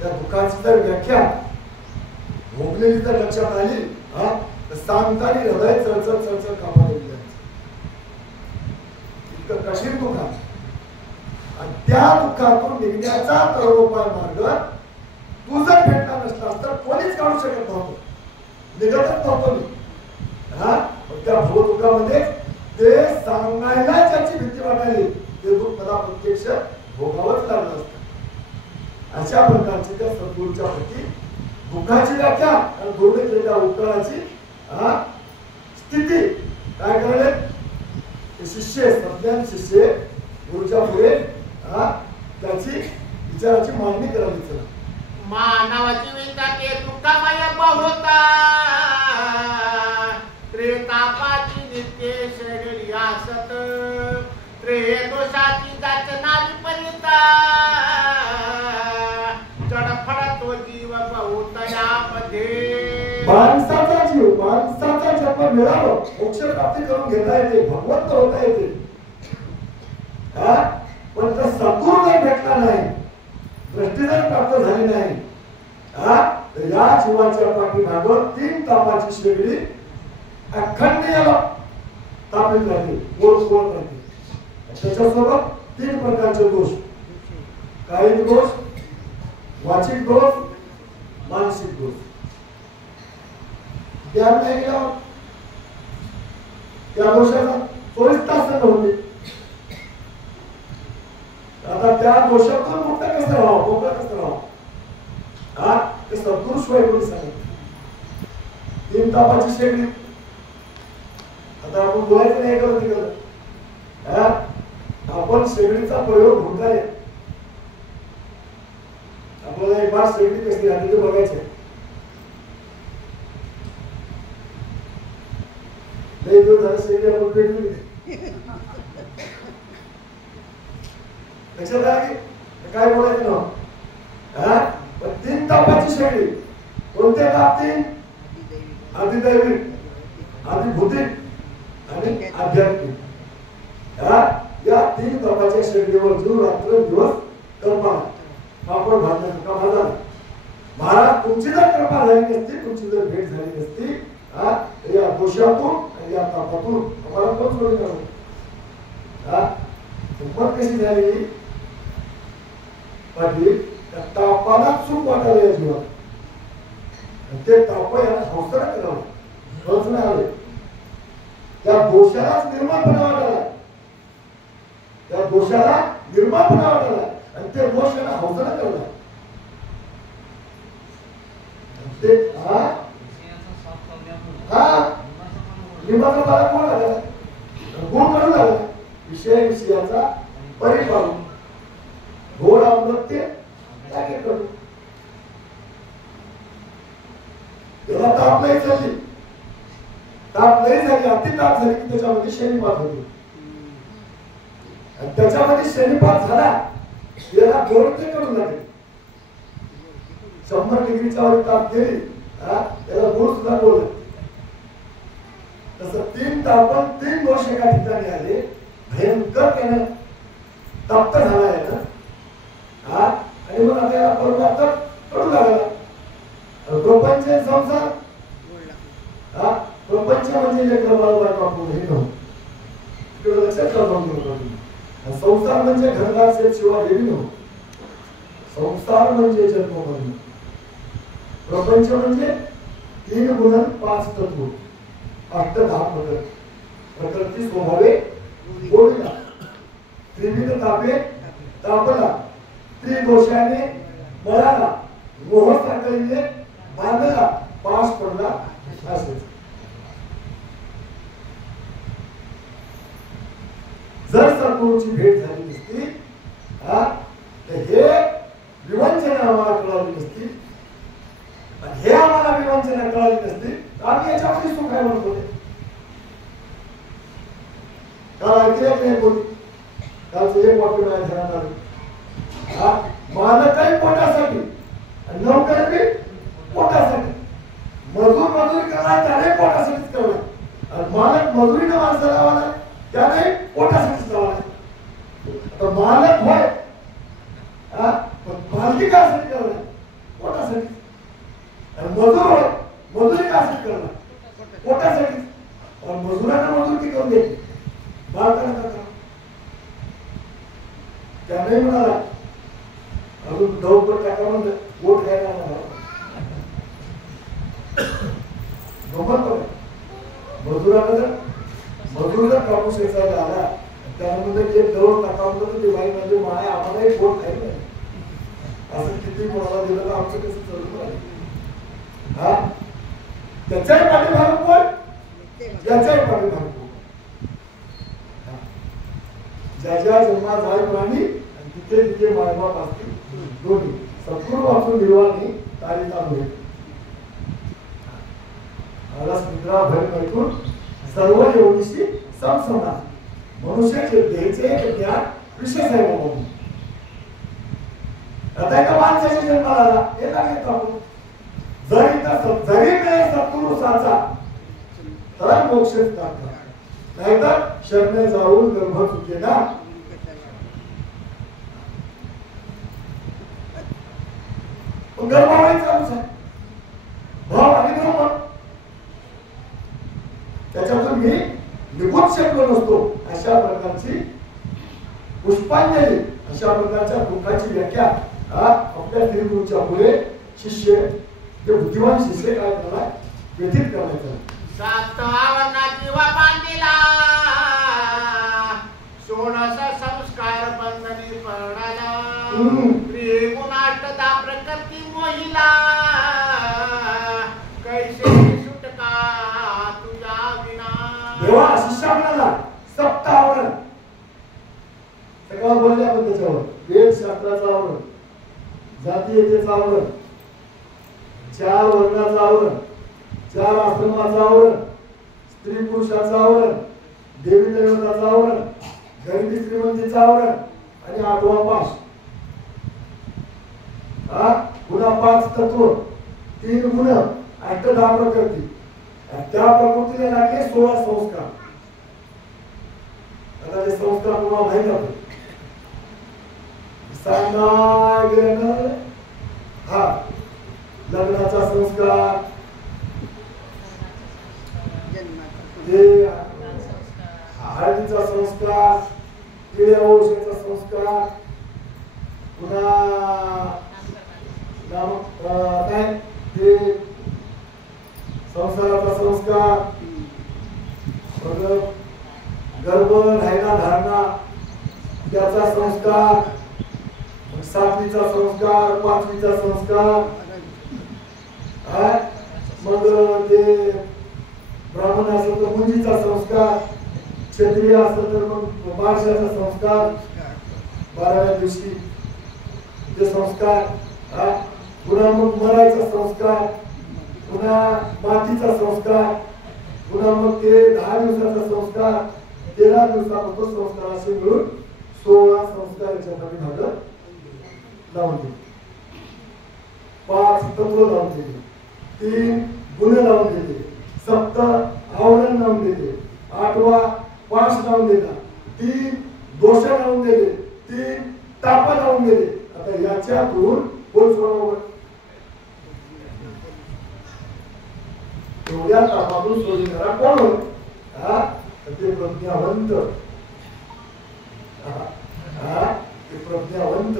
त्या दुःखाची जर व्याख्या भोगलेली जर लक्षात आली तर सांगताना हृदय चळचळ चळचळ कामा गेली. इतकं कठीण दुःख आहे आणि त्या दुःखातून निघण्याचा तळोपाय मार्ग तू जर भेटला नसलास तर कोणीच काढू शकत नव्हतं, निघतच नव्हतं मी. त्या भवदुःखामध्ये ते सांगायला ज्याची भीती वाटायली ते दुःख मला प्रत्यक्ष भोगावंच लागलं असतं. अशा प्रकारची त्या सद्गुरूच्या प्रती दुःखाची व्याख्या आणि गुरुने केलेल्या उत्तराची स्थिती काय करायला शिष्य, सज्ञान शिष्य गुरुच्या पुढे त्याची विचाराची मांडणी करावी. चला मानवाची विचारते दुःखमय बहुता त्रेतापाची नित्य शरीर असत त्रे दोषाची जाचना विपरीता चढफड तो जीव बहुतयामध्ये. माणसाचा जीव, माणसाचा जन्म मिळावं, मोक्ष प्राप्ती करून घेता येते, भगवंत होता येते. पण जर सद्गुरू जर भेटला नाही, दृष्टी जर प्राप्त झाली नाही तर या जीवाच्या पाठीमागं 3 तापाची शेगडी अखंड याला तापीत राहते, ओळखत राहते. त्याच्यासोबत 3 प्रकारचे दोष, कायिक दोष, वाचिक दोष, मानसिक दोष. त्या दोषाचा 24 तास होते. आता त्या दोषातून मुक्त कसं व्हावं, मोकळं कसं सद्गुरु शिवाय कोणी सांगत. 3 तापाची शेगडी. आता आपण बोलायचं नाही करत तिकडं. आपण शेगडीचा प्रयोग होणार आहे. आपल्याला एक बार शेगडी कशी राहते ते बघायचं. लई दिवस झाले शेगडी आपण पेटली. लक्षात आलं की काय बोलायचं ना. 3 तापाची शेगडी. कोणते ताप 3? आदिदैविक, आदिभौतिक आणि आध्यात्मिक. या 3 तापाच्या शेगडीवर जो रात्र दिवस करपा पापड भाजण्याचा काम झाला. महाराज तुमची जर कृपा झाली नसती, तुमची जर भेट झाली नसती, या दोषातून आणि या तापातून आम्हाला कोण सोडून जाणार. हिंमत कशी झाली पाटील. त्या तापाला चूक वाटायला या जीवात. ते ताप याला संस्कार करावं खरंच नाही आले. त्या दोषालाच निर्माणपणा वाटायला. त्या दोषाला निर्माणपणा वाटायला आणि ते दोष याला हौसला करला. ते लिंबाचा पाला कोण आला. गुण करून आला. विषय विषयाचा परिपालन. घोड अमृत त्यागे करू. त्याला ताप नाही झाली. ताप नाही झाली. अति ताप झाली की त्याच्यामध्ये शनिपात होते. आणि त्याच्यामध्ये शनिपात झाला याला गोड ते करून लागेल. 100 डिग्रीच्या वर ताप गेली त्याला गोड सुद्धा गोड. तसं 3 तापण 3 दोष एका ठिकाणी आले. भयंकर त्यानं तप्त झाला आहे ना. आणि मग आता परमात्मा करू लागला. प्रपंच संसार. प्रपंच म्हणजे लेकर बाळा कापून हे नव्हतं. तिकडे लक्षात ठेवा. संसार म्हणजे घरदार सेठ शिवाय हेवी नव्हतं. संसार म्हणजे जन्ममरण. प्रपंच म्हणजे 3 गुण 5 तत्व 8 10 प्रकृती. प्रकृती स्वभावे गोडीला. त्रिविध तापे तापला. त्रिदोषाने बळाला. मोह साखळीने बांधला. पास पडला. असेच जर सद्गुरूची भेट झाली नसती तर हे विवंचना आम्हाला कळाली नसती. हे आम्हाला विवंचना कळाली नसती तर आम्ही याच्यामध्ये सुख आहे म्हणत होते. काल ऐकलं नाही बोल. कालचं एक वाक्य माझ्या ध्यानात आलं. मालकही पोटासाठी आणि नोकर बी पोटासाठी. मजुरी करायला त्याने पोटासाठीच करणार. आणि मालक मजुरीनं माणसं लावायला त्याने पोटासाठीच लावायला. तर मालक होय मालकी कासाठी करणार पोटासाठी. आणि मजूर होय मजुरी कासाठी करणार पोटासाठी. आणि मजुरांना मजुरी करून देते मालकांना का करा. त्याने म्हणाला अजून 9 टाका म्हणजे वोट घ्यायला मजुराला जर मजूर जर कापूस वेचायला आला त्यामध्ये 1 करोड टाका म्हणतो ते बाई म्हणजे माय आम्हालाही वोट खायला नाही. असं किती कोणाला दिलं तर आमचं कसं चालू आहे. त्याच्याही पाठीमागे कोण याच्याही पाठीमागे कोण. ज्याच्या जन्मात झाड प्राणी तिथे तिथे मायबाप असतील दोन्ही. सद्गुरू वाचून निर्वाणी तारिता मिळेल. मित्रा भय मैथून सर्व एवढीशी समसमान. मनुष्याचे देहचे ज्ञान विशेष आहे म्हणून. आता एका माणसाच्या जन्माला आला हे लागेल आपण जरी मिळेल सद्गुरू साचा तर मोक्षच टाकला. नाहीतर शरणे जाऊन गर्भ चुके ना. गर्भावळी चालूच आहे. भाव आणि ब्रह्म त्याच्यातून मी निघूच शकलो नसतो. अशा प्रकारची पुष्पांजली अशा प्रकारच्या दुःखाची व्याख्या आपल्या श्रीगुरूच्या पुढे शिष्य जे बुद्धिमान शिष्य काय करणार व्यथित करायचं. बांधिला सोळस संस्कार बंधनी पडाला. त्रिगुणाष्टदा प्रकृती मोहिला. मानवीयतेचं आवरण, 4 वर्णाचं आवरण, 4 आश्रमाचं आवरण, स्त्री पुरुषाचं आवरण, देवी देवताचं आवरण, गरिबी श्रीमंतीचं आवरण आणि 8वा पाश. पुन्हा 5 तत्व, 3 गुण, 8-10 प्रकृती. त्या प्रकृतीला लागले 16 संस्कार. आता ते संस्कार तुम्हाला माहित आहे. सांगा गेलं हा लग्नाचा संस्कार, ते हळदीचा संस्कार, पिळ्या औषधाचा संस्कार, पुन्हा काय ते संसाराचा संस्कार, गर्भ राहिला धारणा त्याचा संस्कार, 7वीचा संस्कार, 5वीचा संस्कार, मग ते ब्राह्मण असेल तर मुलीचा संस्कार, क्षत्रिय असेल तर मग बारशाचा संस्कार, 12व्या दिवशी ते संस्कार, पुन्हा मग मरायचा संस्कार, पुन्हा मातीचा संस्कार, पुन्हा मग ते 10 दिवसाचा संस्कार, 13 दिवसापासून संस्कार असे मिळून 16 संस्कार याच्या भागात लावून दिले. 5 तत्व लावून दिले, 3 गुण लावून दिले, 7 आवरण लावून दिले, 8वा पाश लावून दिला, 3 दोष लावून दिले, 3 ताप लावून दिले. आता याच्यातून कोण सोडवणार? एवढ्या तापातून सोडणारा कोण होय? ते प्रज्ञावंत. ते प्रज्ञावंत.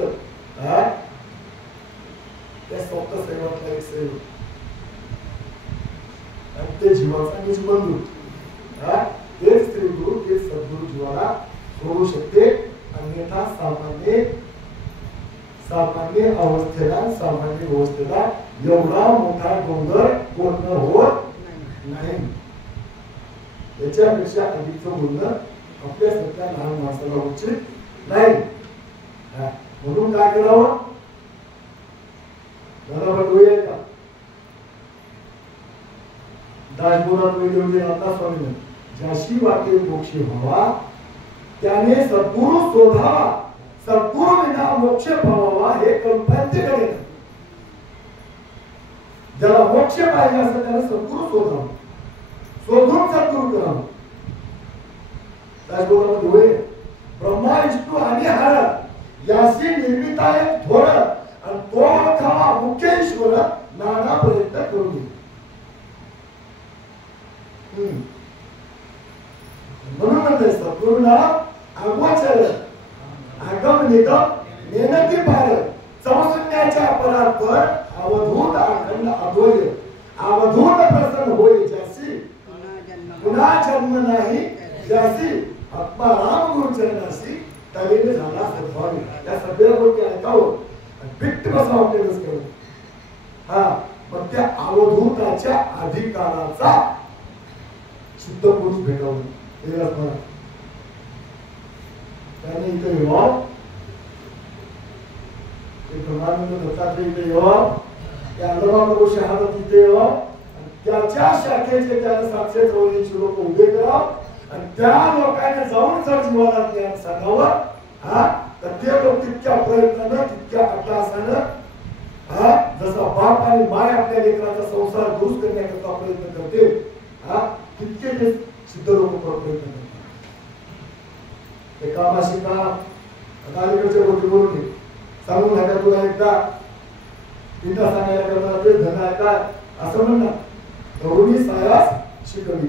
त्या स्वतः सेवातला एक सेवक आणि ते जीवाचा निज बंधू. तेच स्त्री गुरु, तेच सद्गुरु जीवाला सोडू शकते. अन्यथा सामान्य अवस्थेला, सामान्य अवस्थेला एवढा मोठा डोंगर पूर्ण होत नाही. याच्यापेक्षा अधिकचं बोलणं आपल्यासारख्या लहान माणसाला उचित नाही. म्हणून काय करावं? मला बघूया का दासबोधात वैद्य रामदास स्वामींनी ज्याशी वाटे मोक्ष व्हावा त्याने सद्गुरु शोधावा, सद्गुरु विना मोक्ष पावावा हे कल्पनाचे करे. ज्याला मोक्ष पाहिजे असं त्याला सद्गुरु शोधावा, शोधून सद्गुरु करावा. दासबोधामध्ये होय ब्रह्मा विष्णू आणि हर याशी निर्मित आहे थोर आणि तो खावा मुख्य ईश्वर नाना प्रयत्न करून घे. म्हणून म्हणते सद्गुरूला अगोचर आगम निगम मेहनती पार चौसन्याच्या परापर अवधूत अखंड अद्वय अवधूत प्रसन्न होय ज्यासी पुन्हा जन्म नाही ज्यासी आत्मा राम गुरु चरणासी तरीने झाला सद्भावी. या सगळ्या गोष्टी ऐकावं बिट्ट बसावं आपल्यालाच कळलं. मग त्या अवधूताच्या अधिकाराचा शुद्ध पुरुष भेटावं. त्याने इथे येवावं, दत्तात्रय इथे येवावं, त्या अल्लाबाबा शहादत इथे येवावं, त्याच्या शाखेचे त्याने 744 लोक उभे करावं आणि त्या लोकांना जाऊन जर जीवाला ज्ञान सांगावं तर ते लोक तितक्या प्रयत्नानं, तितक्या अट्टासानं जसा बाप आणि माय आपल्या लेकराचा संसार दुरुस्त करण्याकरता प्रयत्न करते तितके ते सिद्ध लोक प्रयत्न करतात. एका भाषिका अलीकडच्या गोष्टी बोलून घे सांगून नका तुला एकदा तिथं सांगायला करणार ते धन आहे काय असं म्हणणार. तरुणी सायास शिकवली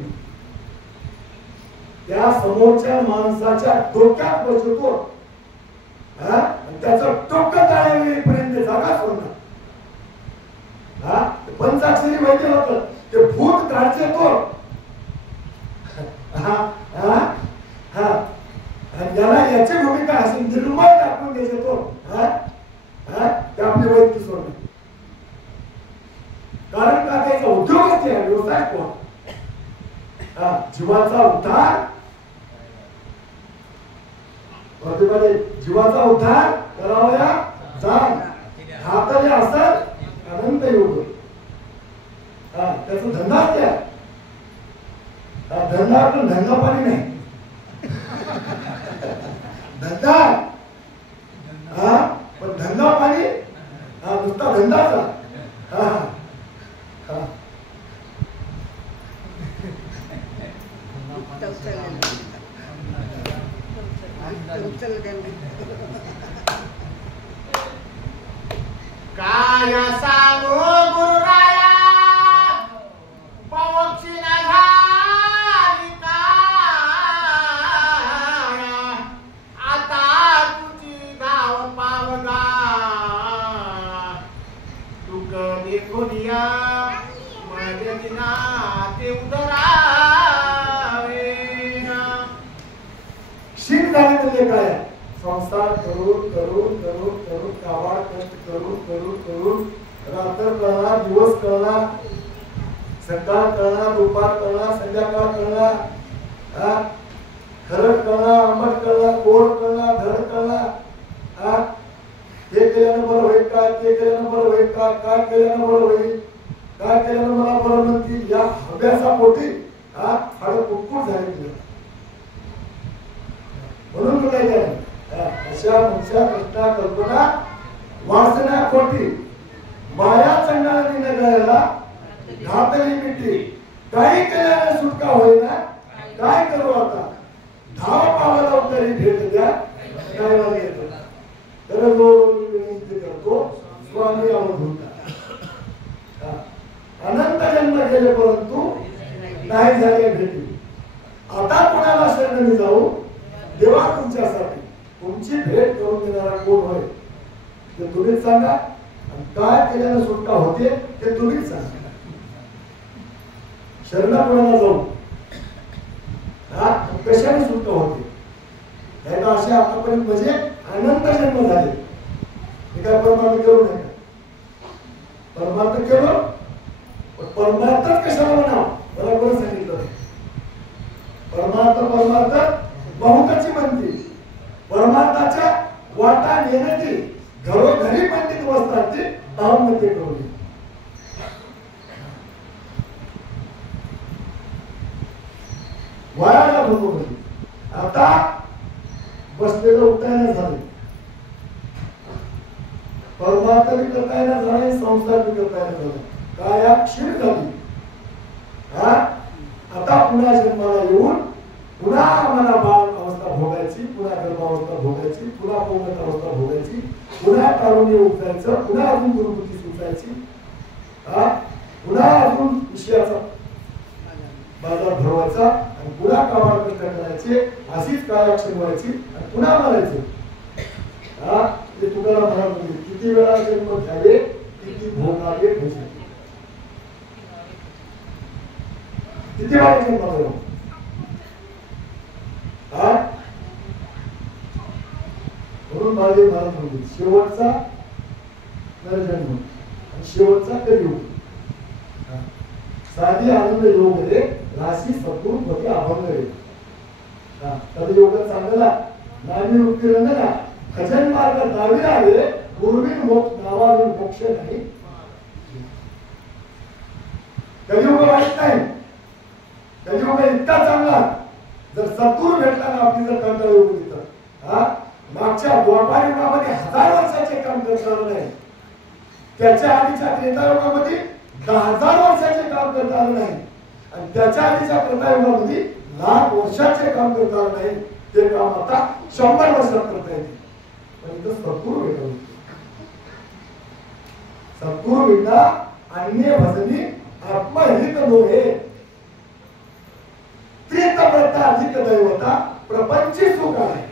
त्या समोरच्या माणसाच्या डोक्यात बसतो त्याचं डोकं ताळेपर्यंत जागा सोडणार. पंचाक्षरी माहिती होतं ते भूत काढचे तो आणि याला याची भूमिका असेल निर्मळ टाकून द्यायचे तो ते आपली वैद्य सोडणार. कारण का त्याचा उद्योगच आहे, व्यवसाय कोण जीवाचा उद्धार जीवाचा उद्धार करावया जाण घातले असत अनंत योग. त्याचा धंदाच त्या धंदा पण धंदा पाणी नाही. धंदा पण धंदा पाणी नुसता धंदाचा. काय सांगू गुरुराया पवक्षी ना झाली काय आता तुझी धाव पावगा तू कधी कोणिया माझ्या दिना ते उदरावे. क्षीण झाले म्हणजे काय? संसार करून करून करून करून काबाड कष्ट करून करून करून रात्र कळणार दिवस कळणार सकाळ कळणार दुपार कळणार संध्याकाळ कळणार खरड कळणार आंबट कळणार गोड कळणार धड कळणार. हे केल्यानं बरं होईल काय ते केल्यानं बरं होईल काय काय केल्यानं बरं होईल काय केल्यानं मला बरं म्हणतील या हव्यासा पोटी फार कुटकुट झाली. म्हणून काय केलं अशा मुख्या कृष्णा कल्पना वासना खोटी माया चंडाळी नगराला घातली मिठी काही केल्याने सुटका होईना काय करू आता धाव पावाला उतरी भेट द्या काय येतो तर विनंती करतो स्वामी अवधूत. अनंत जन्म गेले परंतु नाही झाले भेटी. आता कोणाला शरण जाऊ देवा तुमच्यासाठी तुमची भेट करून देणारा कोण होय ते तुम्हीच सांगा आणि काय केल्यानं सुटका होते ते तुम्हीच सांगा. शरणा कोणाला जाऊ कशाने सुटका होते याला असे आतापर्यंत म्हणजे अनंत जन्म झाले. हे काय परमार्थ करू नये परमार्थ केलं परमार्थच कशाला म्हणावं मला कोणी सांगितलं. परमार्थ बहुताची म्हणते परमार्थाच्या वाटा नेण्याची घरोघरी पंडित वस्तांची अहमती ठेवली. वयाला भोगवली. आता बसलेलं उठायला झाले परमार्थ बी करता येणार झाले संसार बी करता येणार झाले काया क्षीण झाली. आता पुन्हा जन्माला येऊन पुन्हा आम्हाला बाळ अवस्था भोगायची पुन्हा गर्भावस्था भोगायची पुन्हा पौगत अवस्था भोगायची पुन्हा तारुण्य उठायचं पुन्हा अजून गुरुबुद्धी सुटायची पुन्हा अजून विषयाचा बाजार भरवायचा आणि पुन्हा कामाला कष्ट करायचे अशीच कायाक्षण व्हायची आणि पुन्हा मारायचं. ते तुकाराम महाराज म्हणजे किती वेळा जन्म घ्यावे किती भोगावे म्हणजे किती वेळा जन्म घ्यावा म्हणून माझे महाराज म्हणजे शेवटचा नरजन्म आणि शेवटचा कलियुग. साधी आनंद योग रे राशी सद्गुण पती अभंग रे कलियुग चांगला नामी मुक्ती रंगला भजन मार्ग दाविला रे गुरुविन मोक्ष नावाविन मोक्ष नाही. कलियुग वाईट नाही कलियुग इतका चांगला जर सद्गुरू भेटला ना आपली जर कर्ता योग तिथं मागच्या द्वापार युगामध्ये 1000 वर्षाचे काम करणार नाही त्याच्या आधीच्या त्रेता युगामध्ये 10,000 वर्षाचे काम करता आलं नाही आणि त्याच्या आधीच्या कृतायुगामध्ये लाख वर्षाचे काम करता आलं नाही. ते काम आता 100 वर्षात करता येते पण इथं सद्गुरू भेटवलं. सद्गुरू विना अन्य भजनी आत्महित नोहे त्रितव्रता अधिक दैवता प्रपंची सुख आहे.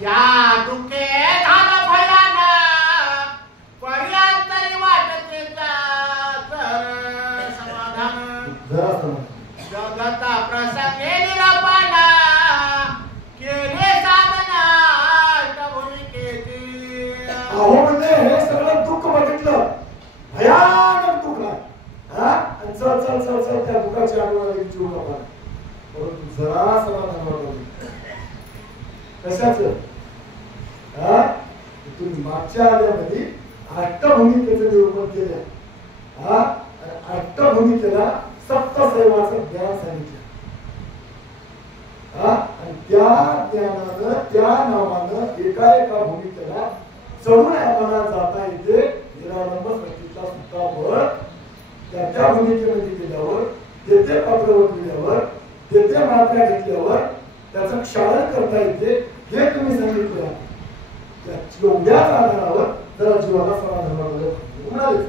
या दुखे झालं भयाना पर्यंतरी वाटते समाधान जगता प्रसंगे निरपणा केले साधना भूमिकेची. अहो म्हणजे हे सगळं दुःख बघितलं भयानक दुःख आणि चल चल चल चल त्या दुःखाची आठवण जीव नका परंतु जरा समाधान वाटलं कशाच तुम्ही मागच्या आल्यामध्ये अष्टभूमिकेचं निरूपण केलं. अष्टभूमिकेला सप्तसैवाचं ज्ञान सांगितलं. आणि त्या ज्ञानानं त्या नावानं एका एका भूमिकेला चढून आम्हाला जाता येते. निरालंब सृष्टीचा सुद्धा बळ त्या भूमिकेमध्ये गेल्यावर तेथे पात्र ओळखल्यावर तेथे मात्रा घेतल्यावर त्याचं क्षालन करता येते. हे तुम्ही सांगितलं. एवढ्याच आधारावर जरा जीवाला समाधान म्हणाले.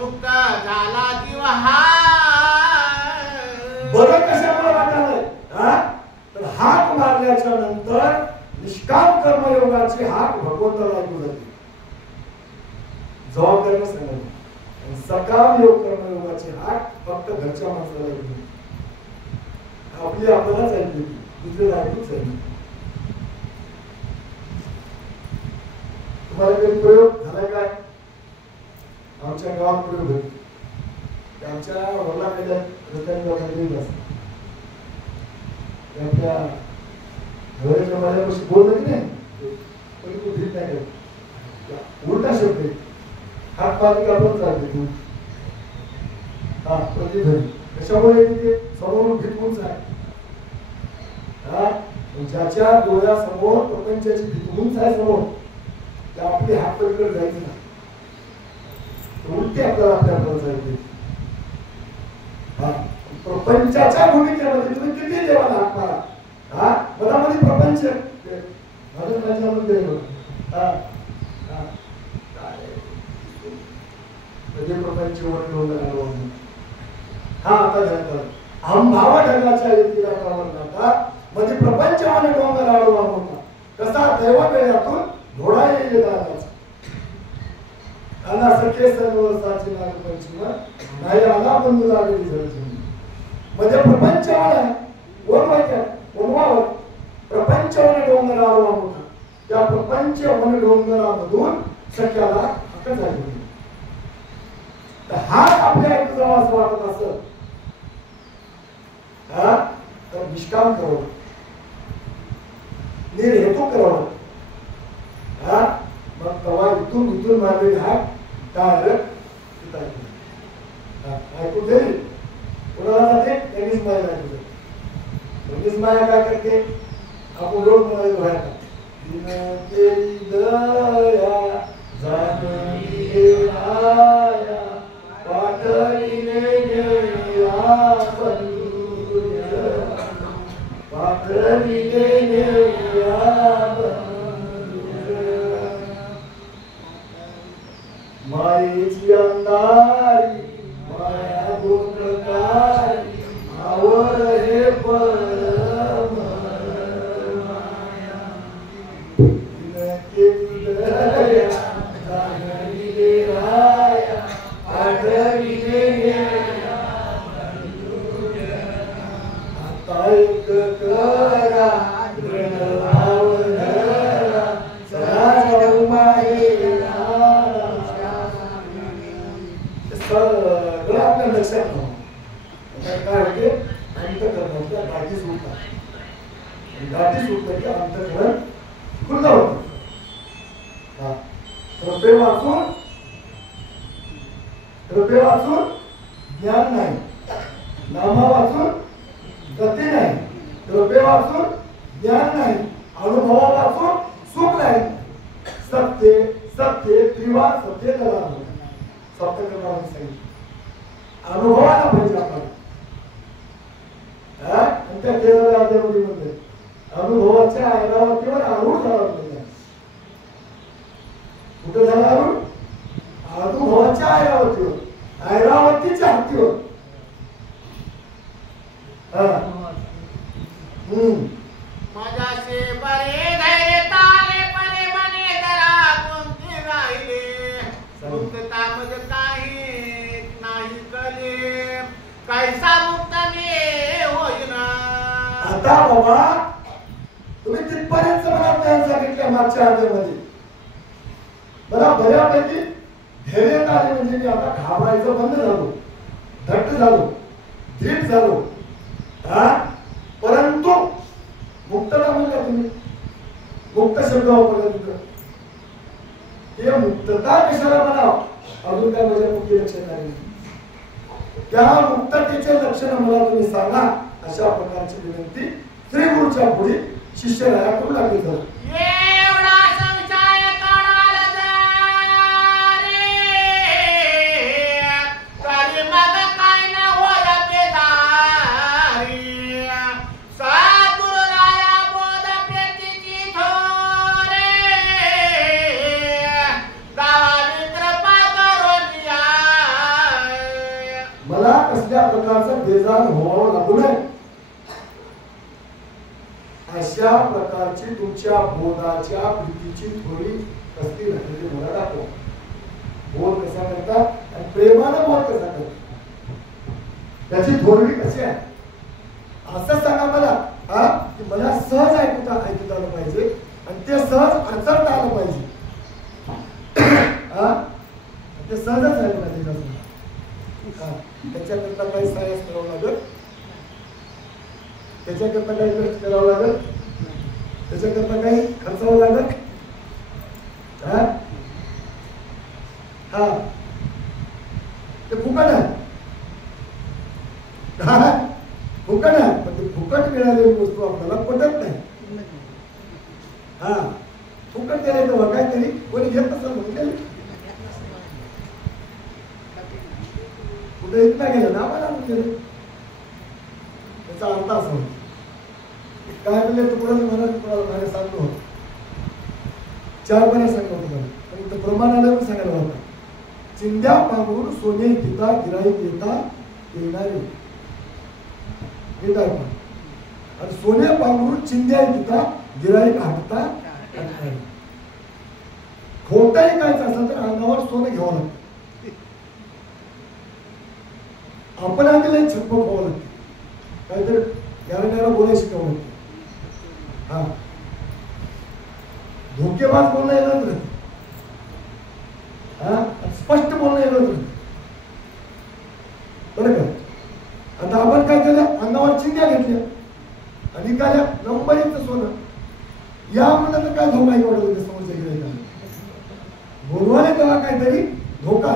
मुक्त झाला जीव हा. बरं कशामुळे वाटायलंय? तर हाक मारल्याच्या नंतर निष्काम कर्मयोगाची हाक भगवंताला ऐकू जाते. जबाबदारीने सांगायला. सकाम योग कर्मयोगाची हाक फक्त घरच्या माणसाला ऐकू जाते. आपली आपल्यालाच ऐकू, दुसरे ऐकूच आहे. तुम्हाला काही प्रयोग झालाय काय? आमच्या गावात प्रयोग होते. आमच्या वडिलांकडे रस्त्याने लोकांकडे असतात. त्या घराच्या माझ्यापाशी बोललं की नाही तरी तो भीत नाही करत. उलटा शब्द आहे. हात पाहिजे आपण चालते. हा प्रतिध्वनी कशामुळे ते समोरून भीत उंच आहे. ज्याच्या डोळ्यासमोर प्रपंचाची भीत उंच आहे समोर त्या आपली हात पलीकडे जायचं नाही. उलटी आपल्याला आपल्याला जायचे. प्रपंचाच्या भूमिकेमध्ये तुम्ही किती देवाला हात मारा. मनामध्ये प्रपंच प्रपंच अंभावा ढगाच्या युक्तीला प्रवर्तता मध्ये प्रपंच आणि डोंगर आळवा होता. कसा दैववेळातून घोडा येईल दादाचा. आला सखे सर्वसाची नागपंचमी नाही आला बंधू लागली झळझळ. मध्ये प्रपंच आला वनवावर प्रपंच वन डोंगर आळवा होता. त्या प्रपंच वन डोंगरामधून सख्याला हक्क झाली. हा आपल्या ऐकू जावा असं वाटत असं तर निष्काम करावं, निर्हेतू करावं. मग तेव्हा इथून मारलेली हात डायरेक्ट ऐकून गेली. कोणाला जाते? त्यांनीच माया ऐकू. त्यांनीच माया काय करते? आपण रोड म्हणायचो बाहेर केली दया जाणली आया पाठविले नेया बंधुया पाठविले नेया मायेची अंधारी माया दोन प्रकारी आवर हे परम माया दया जाणविले राया आठविले आता एक करा दृढ भाव धरा सदा मायेला सगळं आपल्या लक्षात नव्हतं. काय होते? अंतःकरणातल्या गाठी सुटतात. गाठी सुटलं की अंतःकरण खुलं होतं. रब्बे वाचून ज्ञान नाही, नामा वाचून गती नाही, रब्बे वाचून ज्ञान नाही, अनुभवा वाचून सुख नाही. सत्य सत्य त्रिवार सत्य त्याला सत्य करणार सांगितलं. अनुभवाला पाहिजे आपण. आणि त्या केरळमध्ये म्हणते अनुभवाच्या ऐरावतीवर आरूढ झाला. कुठं झाला आरूढ? अनुभवाच्या ऐरावतीवर, ऐरावतीच्या हत्तीवर. माझ्याशी बरे धैर्य ताले पणे मने जरा कोणते राहिले. मुक्ततामध्ये काही नाही कळे कैसा मुक्त मी होईना. आता बाबा तुम्ही तिथपर्यंत मला ज्ञान सांगितलं. मागच्या आठवड्यामध्ये मला बऱ्यापैकी धैर्य आले, म्हणजे मी आता घाबरायचं बंद झालो, धट्ट झालो, धीट झालो. परंतु मुक्तता म्हणल्या तुम्ही, मुक्त शब्द वापरला तिथं. हे मुक्तता कशाला म्हणावं, अजून काय माझ्या मुख्य लक्षात आले. त्या मुक्ततेचे लक्षण मला तुम्ही सांगा, अशा प्रकारची विनंती श्री गुरुच्या पुढे शिष्य राया करू लागले. झालं एवढा संशय काढायला जा रे, तरी मग काय न होला बेदारी. सद्गुरु राया बोध पेटीची थोरे, गावाली कृपा करून या. मला कसल्या प्रकारचं बेजार व्हावं लागू नये, अशा प्रकारची तुमच्या बोधाच्या प्रीतीची थोडी कसली राहिलेली मला दाखवा. बोध कसा करतात आणि प्रेमानं बोध कसा करतात, त्याची थोरवी कशी आहे असं सांगा मला. की मला सहज ऐकता आलं पाहिजे आणि ते सहज अडचणता आलं पाहिजे. ते सहजच आहे पाहिजे. त्याच्याकरता काही सायन्स करावं लागेल, त्याच्याकरता काही कष्ट करावं लागेल, त्याच्याकरता काही खर्चावं लागेल. ते फुकट आहे, फुकट आहे, पण ते फुकट मिळालेली वस्तू आपल्याला पटत नाही. फुकट द्यायला तेव्हा काहीतरी कोणी घेत नसेल म्हणून कुठे इथला गेलं ना मला गेलं. त्याचा अर्थ असा होता काय म्हणजे तुम्हाला मला सांगतो, 4 महिने सांगतो तुम्हाला, पण इथं प्रमाण आलं पण सांगायला होता. चिंध्या पांघरून सोने घेता गिराईक येता येणारे, आणि सोने पांघरून चिंध्या घेता गिराईक हाटता. खोटं ऐकायचं असेल तर अंगावर सोनं घ्यावं लागतं. आपण आधी छप्प व्हावं लागते, काहीतरी याला बोलायला शिकावं लागतं. धोकेबाज बोलणं येणार नाही, स्पष्ट बोलणं येणार नाही, बरं का. आता आपण काय केलं, अंगावर चिंध्या घेतल्या आणि निघाल्या नंबरीचं सोनं. या म्हणलं तर काय धोका एवढं समोरच्या गिराईकाला बोलवाले तेव्हा काहीतरी धोका.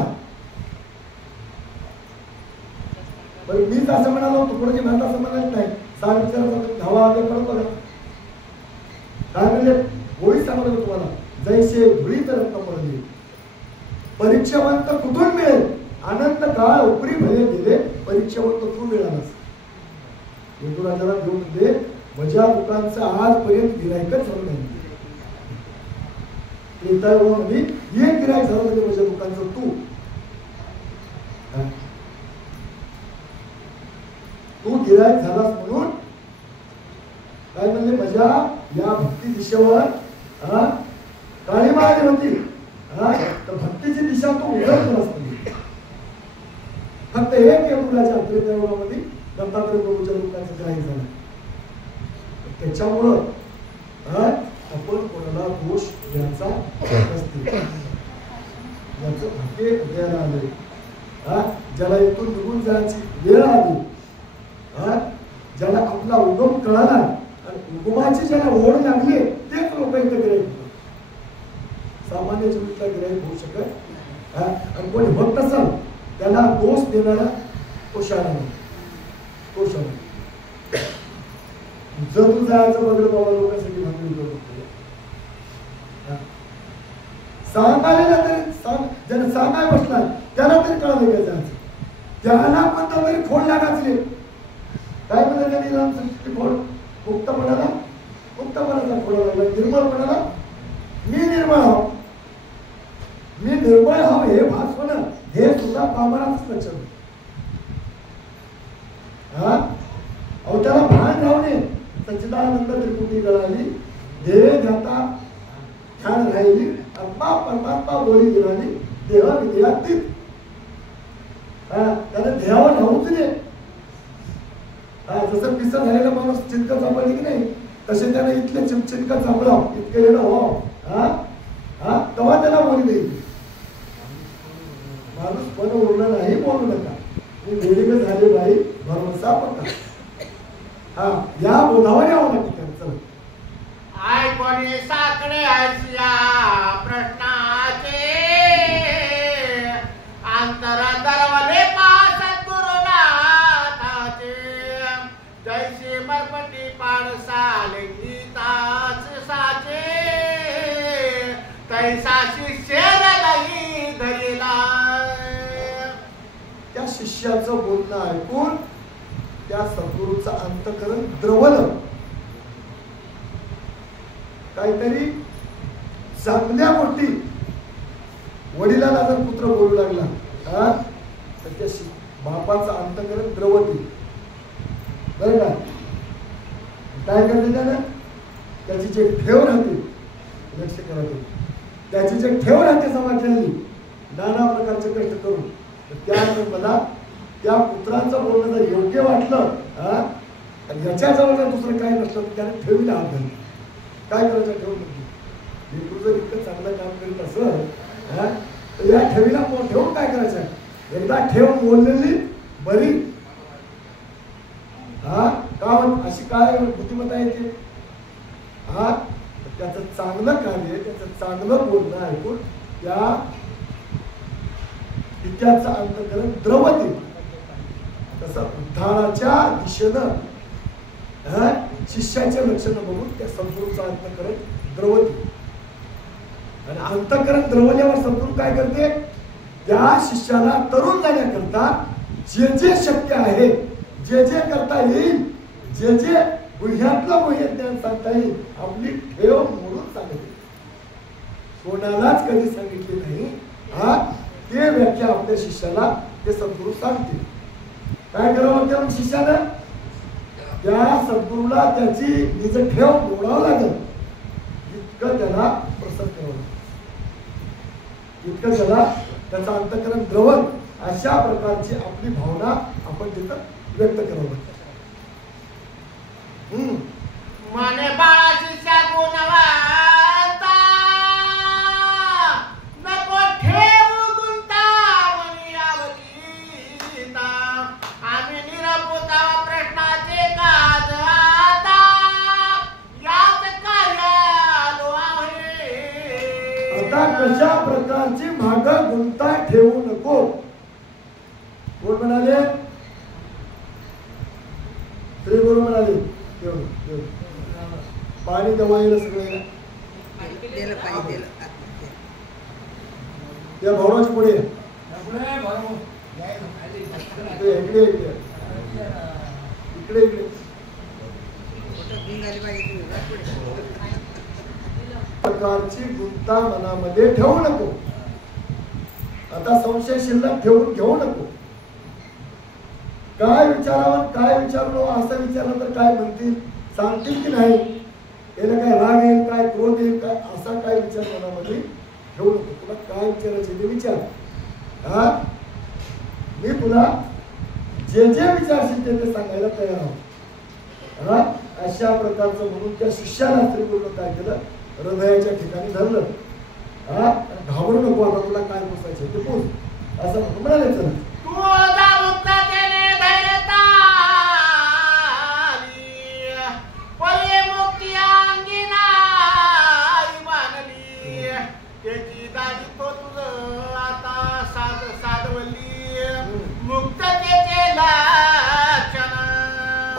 बरं मीच असं म्हणालो, तुकडे म्हणता असं म्हणायचं नाही. सार विचारायचं धावा आगे करत बघा काय म्हणजे गोळी सांगतो तुम्हाला, जैसे धुळीत रत्न पडले परीक्षावंत कुठून मिळेल, आनंद काळ उपरी भले गेले परीक्षावंत तू मिळालास. राजाला घेऊन दे, माझ्या दुकानचं आजपर्यंत गिरायकच झालं नाही. एक गिरायक झालं म्हणजे माझ्या दुकानचं तू गिरायक झालास म्हणून काय म्हणले, माझ्या या भक्ती दिशेवर काळीमा आली होती. तर भक्तीची दिशा तू उघड केलास. फक्त एक मुलाच्या अंतर्गतामध्ये दत्तात्रय प्रभूच्या लोकांचं गिरायक झालं. त्याच्यामुळं आपण कोणाला दोष द्यायचा नसते. ज्याचं भाग्य द्यायला आले, ज्याला इथून निघून जायची वेळ आली, ज्याला आपला उगम कळाला आणि उगमाची ज्याला ओढ लागली, तेच लोक इथं गिराईक होतात. सामान्य जीवितला गिराईक होऊ शकत. आणि कोणी भक्त असाल त्याला दोष देणारा तो शाळा नाही, तो शाळा. जर तू जायचं बघलं बाबा लोकांसाठी भांडण करतो, सांगायला तरी ज्याने सांगाय बसला त्याला तरी कळालं काय जायचं. त्याला पण तरी खोड लागायचे. काय म्हणतात त्यांनी खोड, मुक्तपणाला मुक्तपणाचा खोड लागला, निर्मळपणाला मी निर्मळ हवं, मी निर्मळ हवं हे भासवणं हे सुद्धा पामराच लक्षण. अहो त्याला भान राहणे, सच्चिदानंद त्रिपुटी गळाली, देह ध्याता ध्यान राहिली, आत्मा परमात्मा बोली गिराली, देह विद्यातीत. त्याला देहावर राहूच नाही. जसं पिसा झालेला माणूस चिंतका चांबळली की नाही, तसे त्याने इथले चिंतका चांबळाव, इतके येणं हो हा हा तेव्हा त्याला बोली द्यायची. माणूस पण उरला नाही बोलू नका, मी वेळीने झाले बाई भरवसा पक्का. हा या बोधावर यावं लागतं. चला आय कोणी साकडे आयसिया प्रश्नाचे अंतरा दरवले पास गुरुनाथाचे जैसे मरपटी पाडसाले गीताच साचे तैसा शिष्य हृदयी धरिला. त्या शिष्याचं बोलणं ऐकून त्या सद्गुरूचं अंतःकरण द्रवलं. काहीतरी चांगल्या गोष्टी वडिलाला जर पुत्र बोलू लागला हा तर त्या बापाचं अंतःकरण द्रवते. बरं का? काय करते त्यानं? त्याची जे ठेव राहते, लक्ष करा, त्याची जे ठेव राहते समाजातली नाना प्रकारचे कष्ट करून, त्यानंतर मला त्या पुत्रांचं बोलणं जर योग्य वाटलं हा आणि याच्याजवळ जर दुसरं काही नसलं तर त्याने ठेवीला हात घालतो. काय करायचं? ठेव म्हणजे मी तुझं इतकं चांगलं काम करीत असं हा तर या ठेवीला ठेवून काय करायचं? एकदा ठेव बोललेली बरी. हा का अशी काय बुद्धिमत्ता येते? हा त्याचं चांगलं कार्य, त्याचं चांगलं बोलणं ऐकून त्या पित्याचं अंतःकरण द्रवते. तसं उद्धाराच्या दिशेनं शिष्याचे लक्षणं बघून त्या सद्गुरूचं अंतःकरण द्रवते. आणि अंतःकरण द्रवल्यावर सद्गुरू काय करते? त्या शिष्याला तरुण जाण्याकरता जे जे शक्य आहे, जे जे करता येईल, जे जे गुह्यातलं गुह्य ज्ञान सांगता येईल, आपली ठेव मोडून सांगते. कोणालाच कधी सांगितले नाही हा ते व्याख्या आपल्या शिष्याला ते सद्गुरू सांगतील. काय करावं त्या शिष्यानं? त्या सद्गुरूला त्याची निज ठेव मोडावं लागेल, इतकं त्याला प्रसन्न करावं, इतकं त्याला त्याचं अंतःकरण द्रवण अशा प्रकारची आपली भावना आपण तिथं व्यक्त करावं. मने बाळाची गुणवंता नको ठेवू गुंता मनी अवचिता आम्ही निरपुता प्रश्नाचे काज आता याच कार्यालो आहे. आता कशा प्रकारची मागं गुंता ठेवू नको. कोण म्हणाले? श्री गुरु म्हणाले. पाणी दवायला सगळे त्या भावनाच्या पुढे इकडे इकडे इकडे इकडे प्रकारची गुंता मनामध्ये ठेवू नको. आता संशय शिल्लक ठेवून घेऊ नको. काय विचारावं काय विचारलो असं विचारलं तर काय म्हणतील, सांगतील की नाही, याला काय राग येईल, काय क्रोध येईल, काय असा काय विचार मनामध्ये ठेवू नको. तुला काय विचारायचे ते विचार. हा मी तुला जे जे विचारशील ते सांगायला तयार आहोत. हा अशा प्रकारचं म्हणून त्या शिष्याला स्त्री गुरुनं काय केलं? हृदयाच्या ठिकाणी धरलं. हा घाबरू नको, आता तुला काय पोचायचं ते पोच असं म्हणून म्हणाले. चला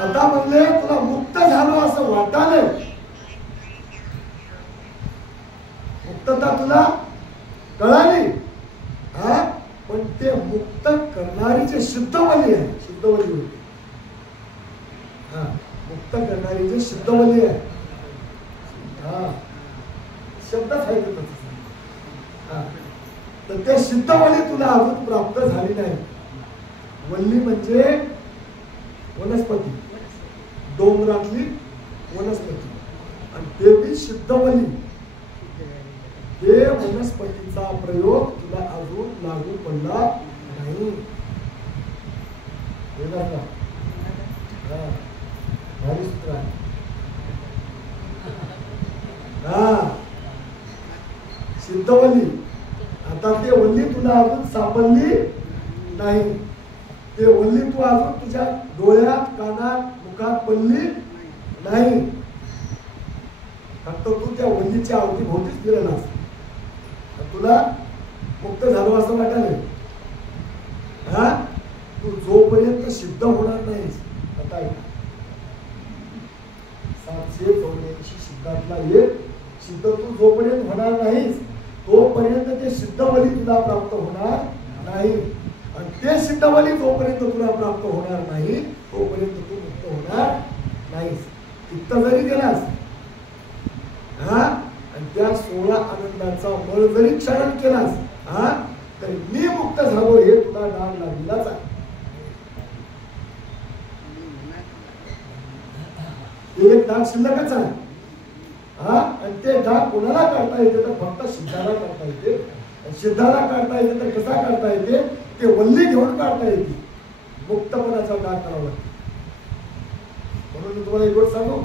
आता म्हणले तुला मुक्त झालो असं वाटायलंय, मुक्तता तुला कळाली हा पण ते मुक्त करणारी जे शुद्धवली आहे, शुद्धवली होती हा मुक्त करणारी जे शुद्धवली आहे हा शब्दच आहे हा तर ते शुद्धवली तुला अजून प्राप्त झाली नाही. वल्ली म्हणजे वनस्पती, डोंगरातली वनस्पती, आणि ते बी शुद्धवली. ते वनस्पतीचा प्रयोग तुला अजून लागू पडला नाही. सिद्धवल्ली. आता ते वल्ली तुला अजून सापडली नाही. ते वल्ली तू अजून तुझ्या डोळ्यात, कानात, मुखात पडली नाही. फक्त तू त्या वल्लीच्या अवतीभोवतीच फिरलास. तुला मुक्त झालो असं वाटायला. हा, तू जोपर्यंत सिद्ध होणार नाहीस. आता 784 सिद्धातला एक सिद्ध तू जोपर्यंत होणार नाहीस तोपर्यंत ते सिद्धवली तुला प्राप्त होणार नाही. आणि ते सिद्धवली जोपर्यंत तुला प्राप्त होणार नाही तोपर्यंत तू मुक्त होणार नाहीस. तिथं जरी गेलास हा, आणि त्या 16 आनंदाचा बळ जरी क्षरण केलास हा, तर मी मुक्त झालो हे तुला डाग लागलेलाच आहे. एक डाग शिल्लकच आहे. हा, आणि ते डाग कोणाला काढता येते तर फक्त सिद्धाला काढता येते. सिद्धाला काढता येते तर कसा काढता येते? ते वल्ली घेऊन काढता येते. मुक्तपणाचा डाग करावा लागतो. म्हणून मी तुम्हाला एक गोष्ट सांगू.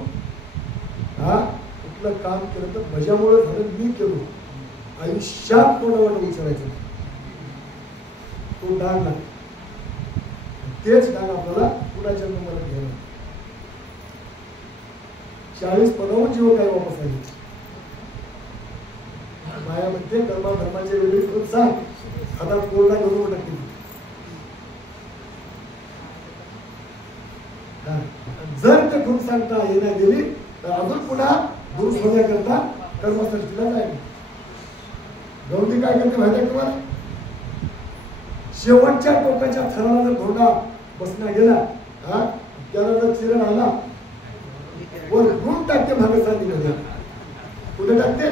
हा, कुठलं काम केलं तर भजामुळे झालं, मी केलो, आयुष्यात कोणावर विचारायचं तो डाग लागतो. तेच डाग आपल्याला पुन्हा जन्माला घ्यायला. 40 पदावून जीव काय वापस आले. माया म्हणते कर्मा धर्माचे वेगळे करून सांग. आता कोरडा घेऊन टाकते. जर ते घेऊन सांगता येण्या गेली तर अजून पुन्हा दूर होण्याकरता कर्मसृष्टीला जाईल. गौरी काय करते माहिती आहे तुम्हाला? शेवटच्या टोकाच्या थराला जर घोडा बसण्या गेला हा, त्याला जर चिरण आला वर गुण टाकते मागे सांगितलं. कुठे टाकते?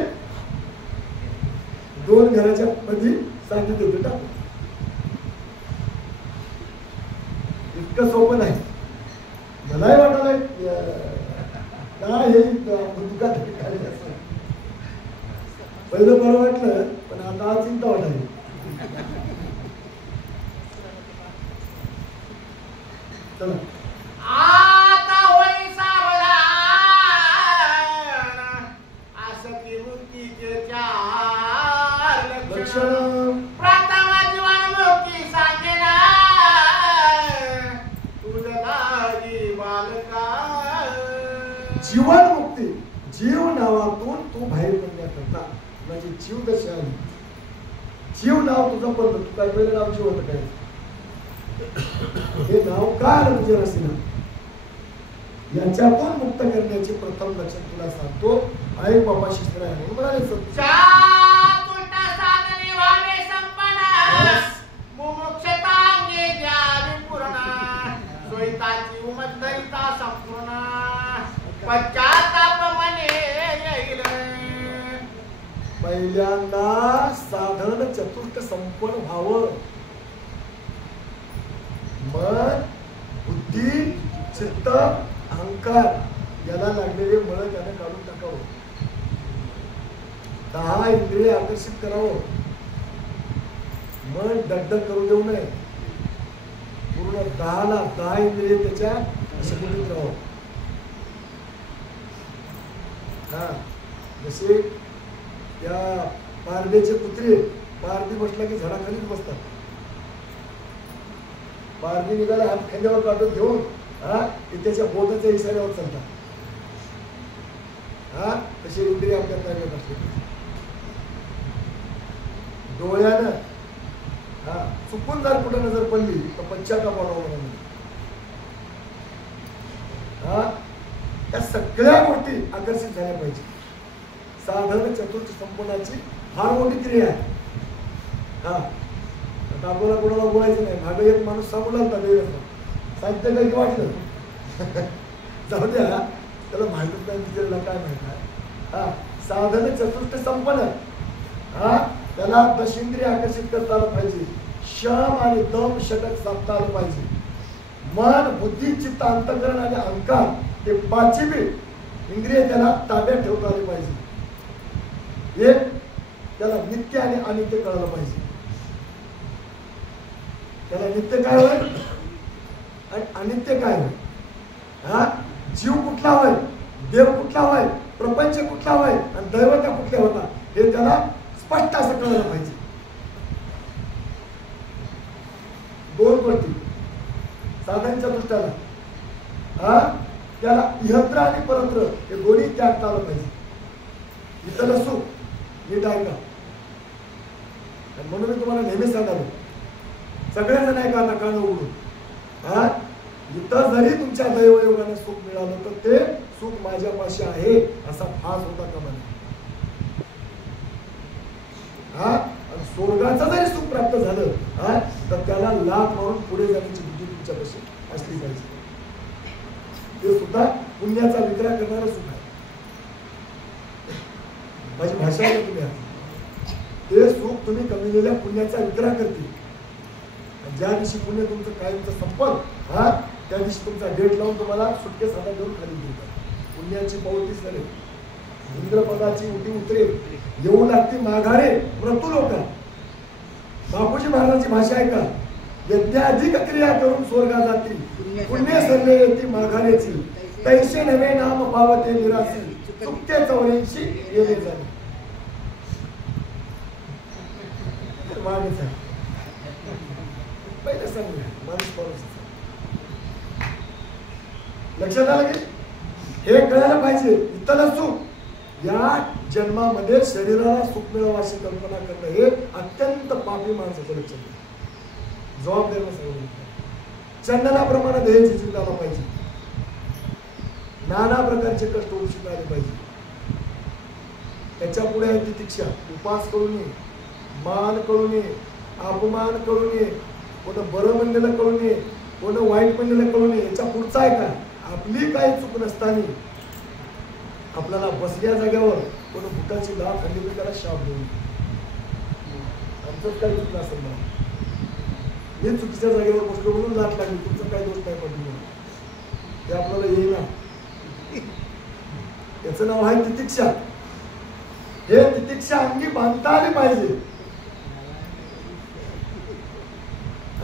2 घराच्या मध्ये सांगितलं होते टाकते. इतकं सोपं नाही. मलाही वाटलं काय हे दुकान पहिलं बरं वाटलं पण आता चिंता वाटायची. चला आता होई सावधान असती वृत्तीचे 4 लक्षण. प्रथम जीवन मुक्ती सांगेना तुझी बालका. जीवन मुक्ती, जीव नावातून तू बाहेर पडण्याकरता म्हणजे जीव दशा आली. जीव नाव तुझं पडलं. तू काय पहिलं नाव जीव होतं काय? हे नाव का आलं तुझ्या रसीला? याच्यातून मुक्त करण्याचे प्रथम लक्षण तुला सांगतो. आई बाबा शिस्त्र म्हणाले मुमुक्षतांगे ज्यावी पूर्ण सोयताची उमदरिता संपूर्ण पश्चाताप मने येईल. पहिल्यांदा साधन चतुर्थ संपन्न व्हावं. मन, बुद्धी, चित्त, अहंकार याला लागलेले मळ त्याने काढून टाकावं. 10 इंद्रिय आकर्षित करावं. मन डगडग करू देऊ नये. पूर्ण 10 इंद्रिय त्याच्या शक्तीत राहावं. हा, जसे त्या पारदेचे कुत्रे पारदी बसला की झाडाखालीच बसतात. पारदी निघाला हात खांद्यावर काढून घेऊन हा, ते त्याच्या बोटाच्या इशाऱ्यावर चालतात. हा, तसे इंद्रिय आपल्या ताब्यात असले. डोळ्यानं हा चुकून जर कुठं नजर पडली तर पश्चाताप वाढवा. हा, त्या सगळ्या गोष्टी आकर्षित झाल्या पाहिजे. साधन चतुर्थ संपन्नाची फार मोठी क्रिया आहे. हा, आता आपल्याला कोणाला बोलायचं नाही. मागे एक माणूस सांगू लागला साहित्य काही वाटलं जाऊ द्या, त्याला माहितच नाही विचारला काय माहित आहे. हा, साधन चतुर्थ संपन्न. हा, त्याला दशेंद्रिय आकर्षित करता आलं पाहिजे. शम आणि दम षटक साधता आलं पाहिजे. मन, बुद्धी, चित्त, अंतःकरण आणि अहंकार हे 5 इंद्रिय त्याला ताब्यात ठेवता आले पाहिजे. एक त्याला नित्य आणि अनित्य कळलं पाहिजे. त्याला नित्य काय होय आणि अनित्य काय होय. हा, जीव कुठला होय, देव कुठला होय, प्रपंच कुठला होय आणि दैवता कुठल्या होता हे त्याला स्पष्ट असं कळलं पाहिजे. दोन गोष्टी साधनच्या दृष्टाला त्याला इहत्र आणि परत्र हे दोन्ही त्यागता आलं पाहिजे. इथलं सुख नीट ऐका. म्हणून मी तुम्हाला नेहमी सांगालो, सगळेजण ऐका नकानं उघडून. इथं जरी तुमच्या दैवयोगाने सुख मिळालं तर ते सुख माझ्यापाशी आहे असा फास होता का म्हणे. आणि स्वर्गाचं जरी सुख प्राप्त झालं तर त्याला लाभ मारून पुढे जाण्याची बुद्धी तुमच्यापाशी असली पाहिजे. ते सुद्धा पुण्याचा विचार करणारं सुख आहे. माझी भाषा आहे तुम्ही, ते सुख तुम्ही कमविलेल्या पुण्याचा विचार करतील. ज्या दिवशी पुण्य तुमचं कायमचं संपल त्या दिवशी तुमचा डेट लावून तुम्हाला सुटके साधा देऊन खाली देतात. पुण्याची पावती सरे, इंद्रपदाची उठी उतरे, येऊ लागती माघारे मृत्यू लोक. बापूजी महाराजांची भाषा आहे का, यज्ञाधिक क्रिया करून स्वर्गा जाती, पुण्य सरले येती माघारेची, तैसे नवे नाम पावते निरासी, चुकते चौऱ्यांशी येणे झाले. पहिले सांगूया माणूस पाऊस लक्षात आलं की हे कळायला पाहिजे. इतरला सुख या जन्मामध्ये शरीराला सुख मिळावं अशी कल्पना करणं हे अत्यंत पापी माणसाचं लक्षण आहे. जबाबदारीला सांगितलं चंदनाप्रमाणे ध्येयाची चिंता आला पाहिजे. नाना प्रकारचे कष्ट उशीत आले पाहिजे. त्याच्या पुढे आहे तितिक्षा. उपास करू नये, मान करू नये, अपमान करू नये, कोण बरं म्हणलेलं करू नये, कोण वाईट म्हणलेलं करू नये. याच्या पुढचा आहे का, आपली काही चूक नसताना आपल्याला बसल्या जाग्यावर कोण बुटाची लाथ हल्ली तर त्याला शाप देऊ. आमचं काही चुकलं असेल ना, मी चुकीच्या जागेवर बसलो म्हणून लाथ लागली, तुमचं काही दोष नाही पडली म्हणून ते आपल्याला येईना. याचं नाव आहे तितिक्षा. हे तितिक्षा अंगी बांधता आली पाहिजे.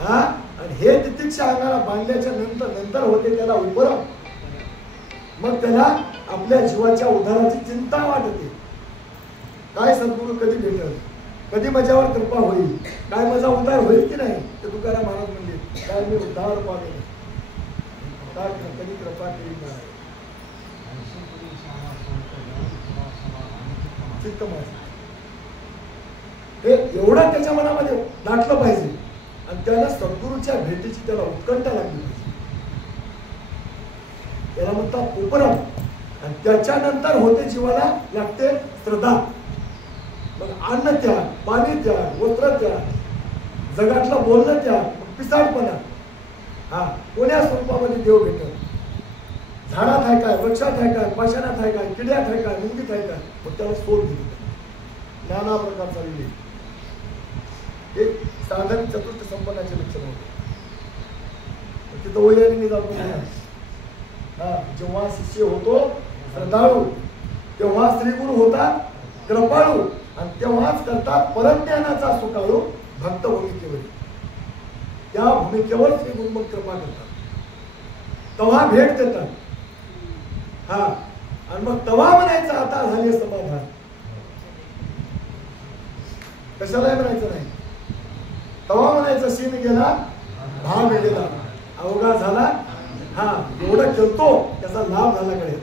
आणि हे तितिक्षा अंगाला बांधल्याच्या नंतर होते त्याला उपरम. मग त्याला आपल्या जीवाच्या उद्धाराची चिंता वाटते. काय सद्गुरू कधी भेटल, कधी माझ्यावर कृपा होईल, काय माझा उद्धार होईल की नाही. ते तुकाराम महाराज म्हणले, काय मी उद्धार पावे कधी कृपा केली नाही. चित्त माझं हे एवढं त्याच्या मनामध्ये दाटलं पाहिजे. आणि त्याला सद्गुरूच्या भेटीची त्याला उत्कंठा लागली पाहिजे. त्याला म्हणतात उपरम. आणि त्याच्यानंतर होते जीवाला लागते श्रद्धा. मग अन्न त्याग, पाणी त्याग, वस्त्र त्याग, जगातलं बोलणं त्याग, पिसाळपणा. कोण्या स्वरूपामध्ये देव भेटत. झाडात आहे काय, वृक्षात आहे काय, पाषाणात आहे काय, किड्यात आहे काय, मुंगीत आहे काय, मग त्याला सोड घेतलं. नाना प्रकारचा विवेक हे साधन चतुर्थ संपन्नाचे लक्षण होते. तिथं वैयाने जातो. जेव्हा शिष्य होतो श्रद्धाळू, तेव्हा श्रीगुरु होतात कृपाळू, आणि तेव्हाच करतात परज्ञानाचा सुकाळू भक्त भूमिकेवर. त्या भूमिकेवर श्रीगुरु मग कृपा करतात, तेव्हा भेट देतात. आणि मग तेव्हा म्हणायचं आता झाले समाधान. कशालाही म्हणायचं नाही. तेव्हा म्हणायचं सीन गेला, भाग गेला, अवघा झाला. एवढं खेळतो त्याचा लाभ झाला कडे.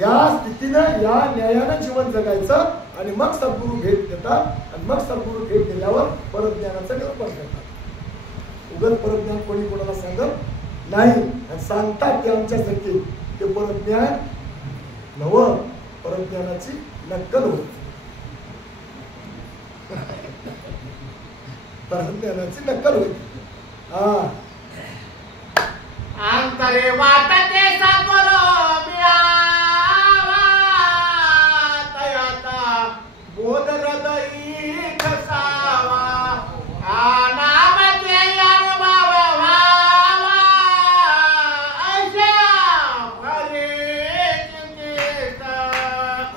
या स्थितीनं या न्यायानं जीवन जगायचं. आणि मग सद्गुरू भेट देतात. आणि मग सद्गुरू भेट दिल्यावर परज्ञानाचं निरूपण करतात. उगत परज्ञान कोणी कोणाला सांगत नाही. आणि सांगतात ते आमच्यासाठी ते परज्ञान नव, परज्ञानाची नक्कल होत. परज्ञानाची नक्कल होती. अंतरे वाटते सद्गुरू मिळावा, तयाता बोध हृदयी ठसावा, नामाचे अनुभव व्हावा,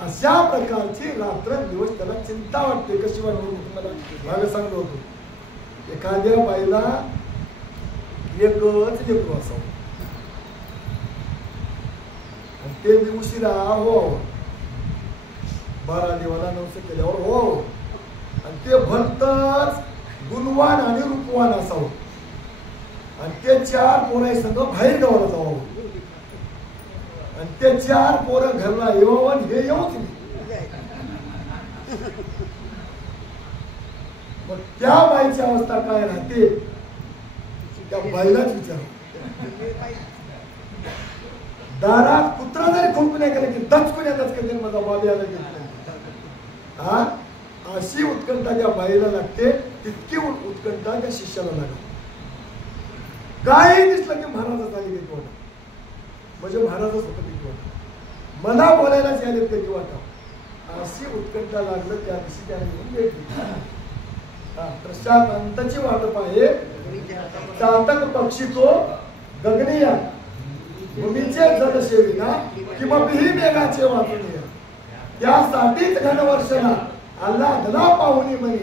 अशा प्रकारची रात्रंदिवस त्याला चिंता वाटते. कशी वाटते तुम्हाला मागे सांगलो होतो. एखाद्या बाईला एकच लेकरू असावं आणि ते उशिरा हो. 12 देवाला नवस केल्यावर हो, आणि ते भलतच गुणवान आणि रूपवान असावं, आणि ते 4 पोरांसंग बाहेर गावाला जावं, आणि ते 4 पोरं घरला येवावं आणि हे येऊच नाही. मग त्या बाईची अवस्था काय राहते त्या बाईलाच विचार. दारात कुत्रा जरी खोकून गेला की दचकून येतात कधी माझा बाबी आला की हा, अशी उत्कंठा त्या बाईला लागते, तितकी उत्कंठा त्या शिष्याला लागते. काही दिसलं की महाराजच आली की वाटा, म्हणजे महाराजच होतं की वाटा, मला बोलायलाच यायला कधी वाटा, अशी उत्कंठा लागलं. त्या दिवशी त्याने येऊन भेट दिली. प्रशांत अंताची वाटप आहे, चातक पक्षी तो गगनीया, भूमीचे जल सेविना किमपीही मेघाचे वाचून. त्यासाठीच घनवर्षाला आल्हादला पाहुणी म्हणे,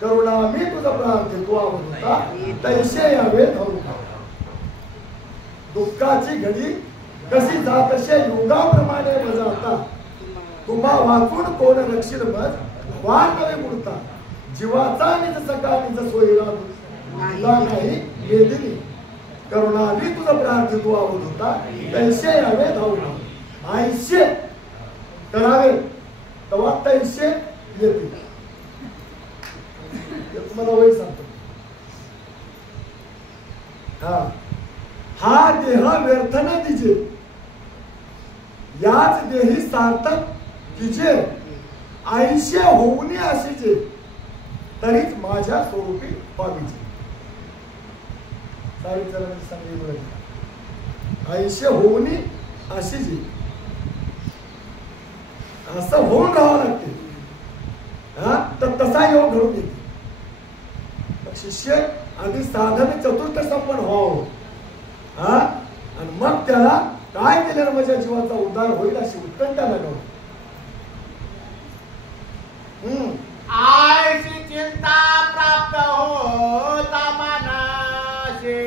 करुणा मी तुझं प्रार्थितो आवडता तैसे यावे धरू. दुःखाची घडी कशी जातशे युगाप्रमाणे बजावता, तुम्हा वाचून कोण रक्षील मज वार नवे मुडता. जीवाचा निज सका निज सोयरा तुला नाही वेदिनी, करुणावी तुझं प्रार्थितो आवड होता तैसे यावे धावून. 80 करावे तेव्हा 83 येतील. तुम्हाला वय सांगतो. हा देह व्यर्थ न दिजे, याच देही सार्थक तिचे 80 होऊनी अशीचे, तरीच माझ्या स्वरूपी पावीचे. सावित्रीला सांगितलं 80 होऊनी अशीचे, असं होऊन राहावं लागते. तर तसा योग घडून येते. शिष्य आधी साधन चतुर्थ संपन्न व्हावं, आणि मग त्याला काय केल्यानं माझ्या जीवाचा उद्धार होईल अशी उत्कंठा लागवं. आयशी चिंता प्राप्त होता मनाशी,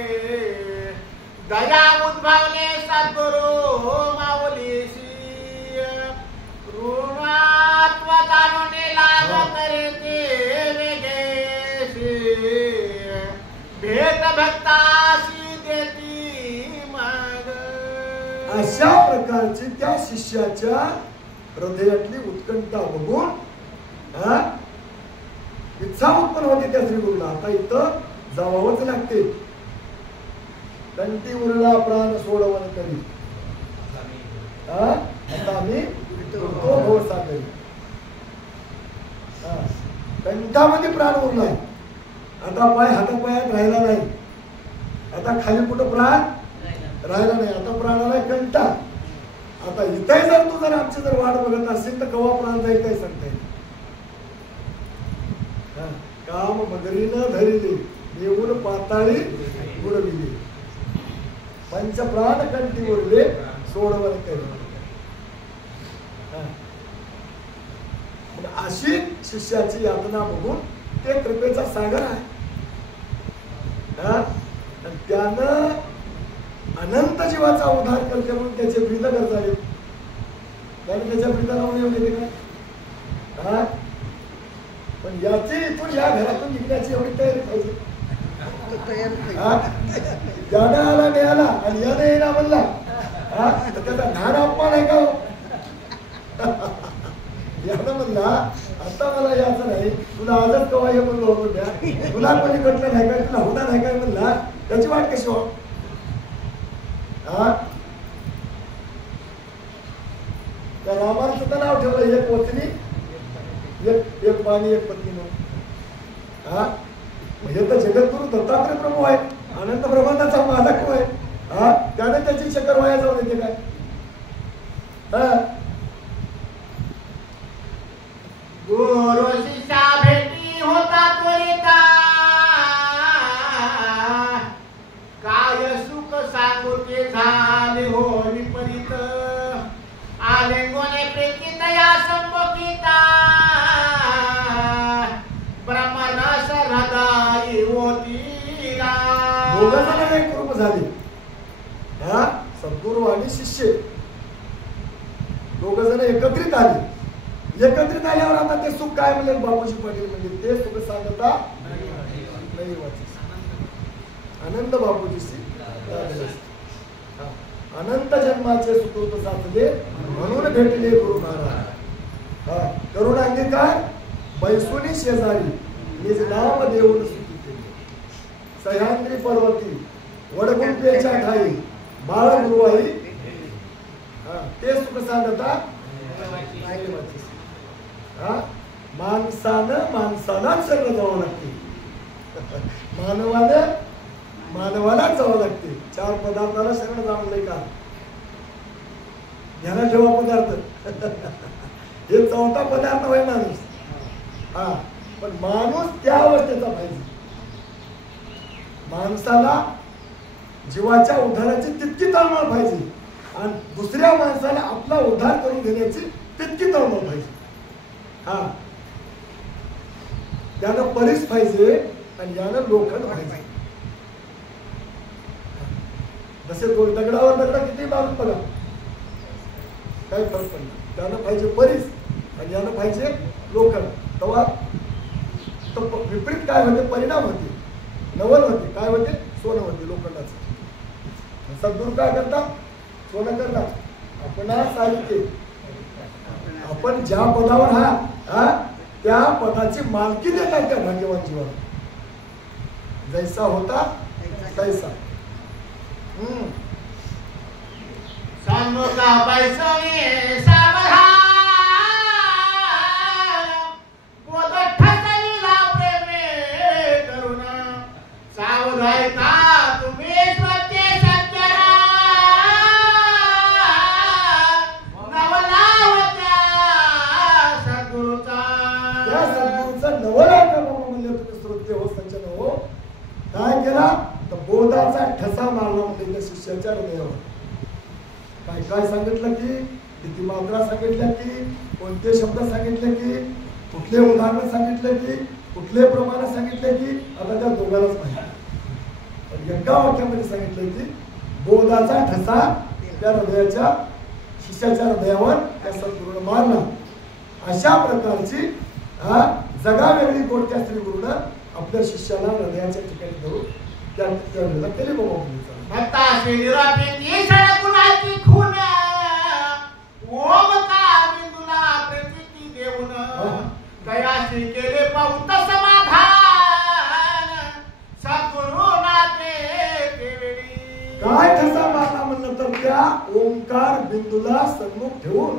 दया उद्भवले सद्गुरु माऊलीशी, ऋणात्व जाणून लाभ करे ते वेगेशी, भेट भक्ताशी देती मग. अशा प्रकारची त्या शिष्याच्या हृदयातली उत्कंठा बघून इच्छा उत्पन्न होते त्या श्रीगुरूला. आता इथं जावंच लागते. कंठी उरला प्राण सोडवन करी, आता आम्ही सागरी. कंठामध्ये प्राण उरलाय, आता पाय हातापायात राहिला नाही, आता खाली कुठं प्राण राहिला नाही, आता प्राणाला कंठा. आता इथे जर तू जर आमची जर वाट बघत असेल तर कवा प्राण जाईल काय सांगता येईल. काम मगरीनं धरिले येऊन पाताळी बुडविले, पंचप्राण कंठी उरले सोडवन करी. अशी शिष्याची यातना बघून ते कृपेचा सागर आहे. त्यानं अनंत जीवाचा उद्धार करते म्हणून त्याचे ब्रीदकर झाले. त्याने त्याच्या ब्रीदा लावून येऊ गेले काय. पण याची इथून या घरातून निघण्याची एवढी तयारी पाहिजे. ज्यानं आला मिळाला आणि यानं येणार म्हणला त्याचा घाण अपमान आहे का. यानं म्हणला आता मला याचं नाही, तुला आजच कवा ये म्हणलो होतो द्या, तुला कोणी कटलं नाही काय, तुला होणार नाही काय म्हणला, त्याची वाट कशी हो. त्या रामानं सुद्धा नाव ठेवलं एक वचनी एक पाणी एक पत्नी म्हणून. हे तर जगद्गुरु दत्तात्रय प्रभू आहे, अनंत ब्रह्मांडाचा मालक आहे. त्याने त्याची चक्कर वाया जाऊन येते काय. गुरु शिष्या भेटी होता त्वरिता, काय सुख सांगू ते झाले हो विपरीत, आलिंगने प्रेकित या संबोकिता, ब्रह्मरस हृदय होतीला. दोघांना एक रूप झाले. सद्गुरु आणि शिष्य दोघ जण एकत्रित आले. एकत्रित आल्यावर आता ते सुख काय म्हणले बापूजी पाटील म्हणजे ते सुख सांगता नाही वाचीस आनंद बापूजीशी अनंत जन्माचे सुकृत साधले म्हणून भेटले गुरु महाराज करुण अंगीकार बैसुनी शेजारी निज नाम देऊन सुखी केले सह्याद्री पर्वती वडगुंपेच्या ठाई बाळ गुरुवाई ते सुख सांगता नाही वाचीस माणसाला शरण जावं लागते मानवालाच जावं लागते चार पदार्थाला शरण जावं नाही का ध्यानात ठेवा पदार्थ हे चौथा पदार्थ होय माणूस पण माणूस त्या अवस्थेचा पाहिजे माणसाला जीवाच्या उद्धाराची तितकी तळमळ पाहिजे आणि दुसऱ्या माणसाला आपला उद्धार करून घेण्याची तितकी तळमळ पाहिजे यानं परीस पाहिजे आणि यानं लोखंड पाहिजे जसे दगडावर दगडा किती मारून बघा काही फरक पडला त्यानं पाहिजे परीस आणि यानं पाहिजे लोखंड तेव्हा विपरीत काय होते परिणाम होते नवल होते काय होते सोनं होते लोखंडाचं सद्गुरू काय करतात सोनं करतात आपण साहित्य आपण ज्या पदावर त्या पदाची मालकी देतात त्या भाग्यवान जीवाला जैसा होता तैसा सांगो का पैसोनी सावधान बोध ठसला प्रेमे करुण सावधायता तुम्ही स्वते सज्जना नवलावत्या सद्गुरूचा त्या सद्गुरूचा नवला का म्हणले तुम्ही श्रोते हो सज्जन हो काय केला तर बोधाचा ठसा मारला म्हणजे त्या शिष्याच्या हृदयावर काय काय सांगितलं की किती मात्रा सांगितल्या की कोणते शब्द सांगितले की कुठले उदाहरण सांगितले की कुठले प्रमाण सांगितले की आता त्या दोघांनाच माहिती पण एका वाक्यामध्ये सांगितलं की बोधाचा ठसा त्या हृदयाच्या शिष्याच्या हृदयावर त्या सद्गुरूनं मारला अशा प्रकारची जगावेगळी गोड त्या श्री गुरुनं आपल्या शिष्याला हृदयाच्या ठिकाणी धरून त्या वेळेला केली भक्ताशी निरापेती सळकुणाची खून ओमकार बिंदूला प्रतीती देऊन कयाशी केले पौत समाधान सद्गुरू नाते केवेळी काय ठसा मारला म्हणलं तर त्या ओंकार बिंदूला सन्मुख ठेवून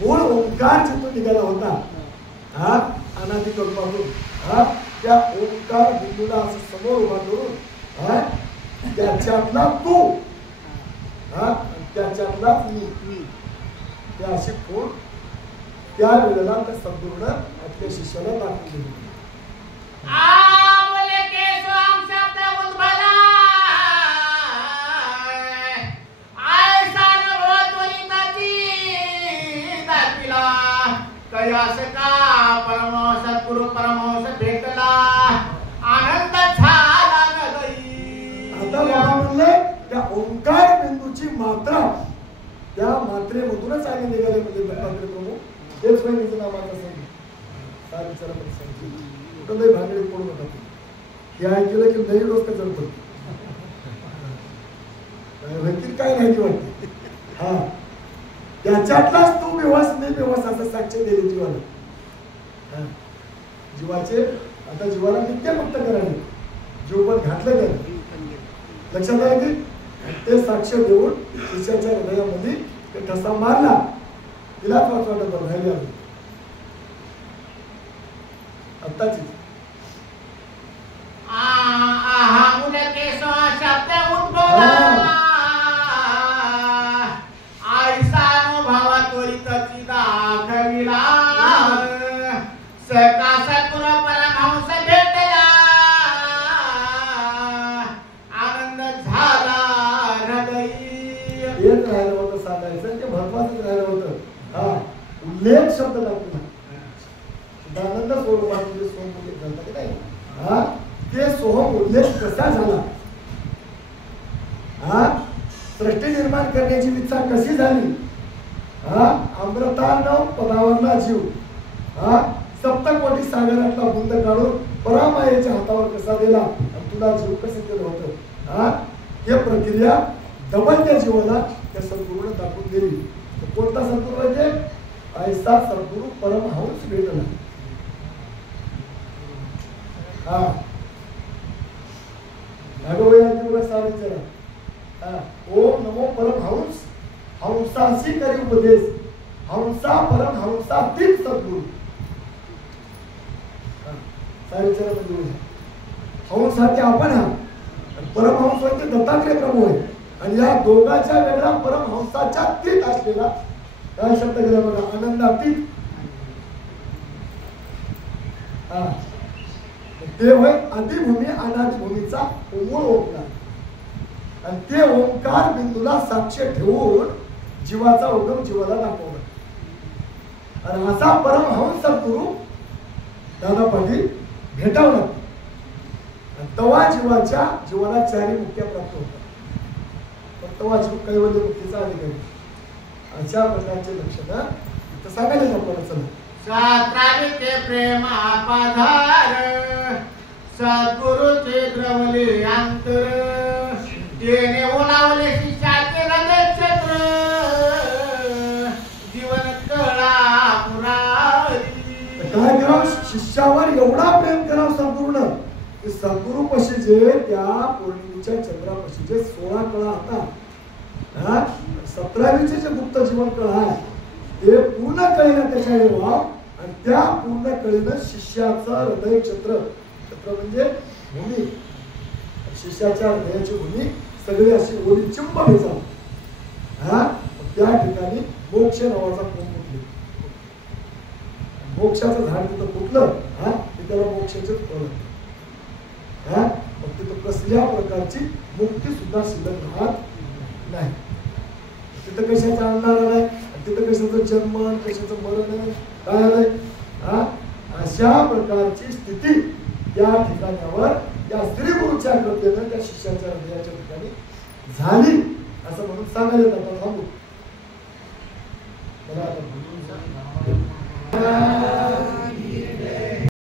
मूळ ओंकार जिथून निघाला होता अनादि कल्पातून त्या ओंकार बिंदूला असं समोर उभा करून त्याच्यातला तू त्याच्यातला मी त्या अशी खूण त्या वेळेला त्या सद्गुरूनं आपल्या शिष्याला दाखवून दिली सद्गुरु परमोस भेटला आनंद झाला आता मला म्हणले त्या ओंकार बिंदूची मात्रा त्या मात्रेमधूनच आम्ही निघाले म्हणजे दत्तात्रय प्रभू हेच बहिणीचं नामाचं सांगितलं काय विचारामध्ये सांगितलं कुठं नाही भांगडीत पडू नका हे ऐकलं की नाही डोसकं चढतं व्यक्तीत काय माहिती वाटते त्याच्यातलाच तू बेवास नाही बेवास असं साक्ष दिली जीवाला जीवाचे आता जीवाला नित्य मुक्त करायला जीव पण घातलं गेलं लक्षात आलं की ते साक्ष देऊन शिष्याच्या हृदयामध्ये ते ठसा मारला तिलाच वाटत राहिली आत्ताची शब्द उद्भवला दाखविला सका सद्गुर परमहंस भेटला आनंद झाला हृदयी एक राहिलं होतं सांगायचं ते महत्वाचं राहिलं होतं उल्लेख शब्द दाखवला आनंद स्वरूपाचे सोहम उल्लेख झाला की नाही ते सोहम उल्लेख कसा झाला सृष्टी निर्माण करण्याची इच्छा कशी झाली? अमृतानं पदावरला जीव, सप्तकोटी सागरातला बुंद काढून परामायेच्या हातावर कसा दिला आणि तुला जीव कसं केलं होतं, हे प्रक्रिया डबल त्या जीवाला त्या सद्गुरूने दाखवून दिली. कोणता सद्गुरू म्हणजे ऐसा सद्गुरू परमहंस भेटला. ओम नमो परमहंस, हंसाशी करी उपदेश, हंसा परमहंसातील सद्गुरू. हंस हा ते आपण हा, परमहंस म्हणजे दत्तात्रय प्रभू आहे. आणि या दोघांच्या वेगळा परमहंसाच्या तीत असलेला काय शब्द गेला बघा, आनंदातीत. ते होय आदिभूमी अनादिभूमीचा मूळ ओंकार. आणि ते ओंकार बिंदूला साक्ष ठेवून जीवाचा उगम जीवाला दाखवला. आणि असा परमहंस सद्गुरू दादा पाटील भेटावला. तेव्हा जीवाला चारी मुक्त्या प्राप्त होतात. पण तेव्हा जीव कैवल्य मुक्तीचा अधिकारी. अशा प्रकारचे लक्षण इथं सांगायला आपल्याला. चला, सात्राविते प्रेम आपाधार, सद्गुरूचे द्रवले अंतर, तेने ओलावले शिष्याचे हृदय क्षेत्र, जीवन कळा मुरारी. काय करावं? शिष्यावर एवढा प्रेम करावं सद्गुरूनं की सद्गुरू पशी जे त्या पौर्णिमेच्या चंद्रापाशी जे 16 कळा होता, 17वीचे जे गुप्त जीवन कळा आहे ते पूर्ण कळीनं त्याच्या व्हावं. आणि त्या पूर्ण कळीनं शिष्याचं हृदय क्षेत्र म्हणजे भूमी, शिष्याच्या हृदयाची भूमी सगळी अशी ओलीचिंब भेजावं. त्या ठिकाणी मोक्ष नावाचा कोंब फुटले. मोक्षाचं झाड तिथं फुटलं की त्याला मोक्षाचे फळ. मग तिथं कसल्या प्रकारची मुक्ती सुद्धा शिल्लक राहत नाही. तिथं कशाचा अंधार आलाय, तिथं कशाचं जन्म, कशाचं मरण काय आलंय. अशा प्रकारची स्थिती त्या ठिकाणावर या श्री गुरुच्या कृपेनं त्या शिष्याच्या हृदयाच्या ठिकाणी झाली असं म्हणून सांगायला जातात.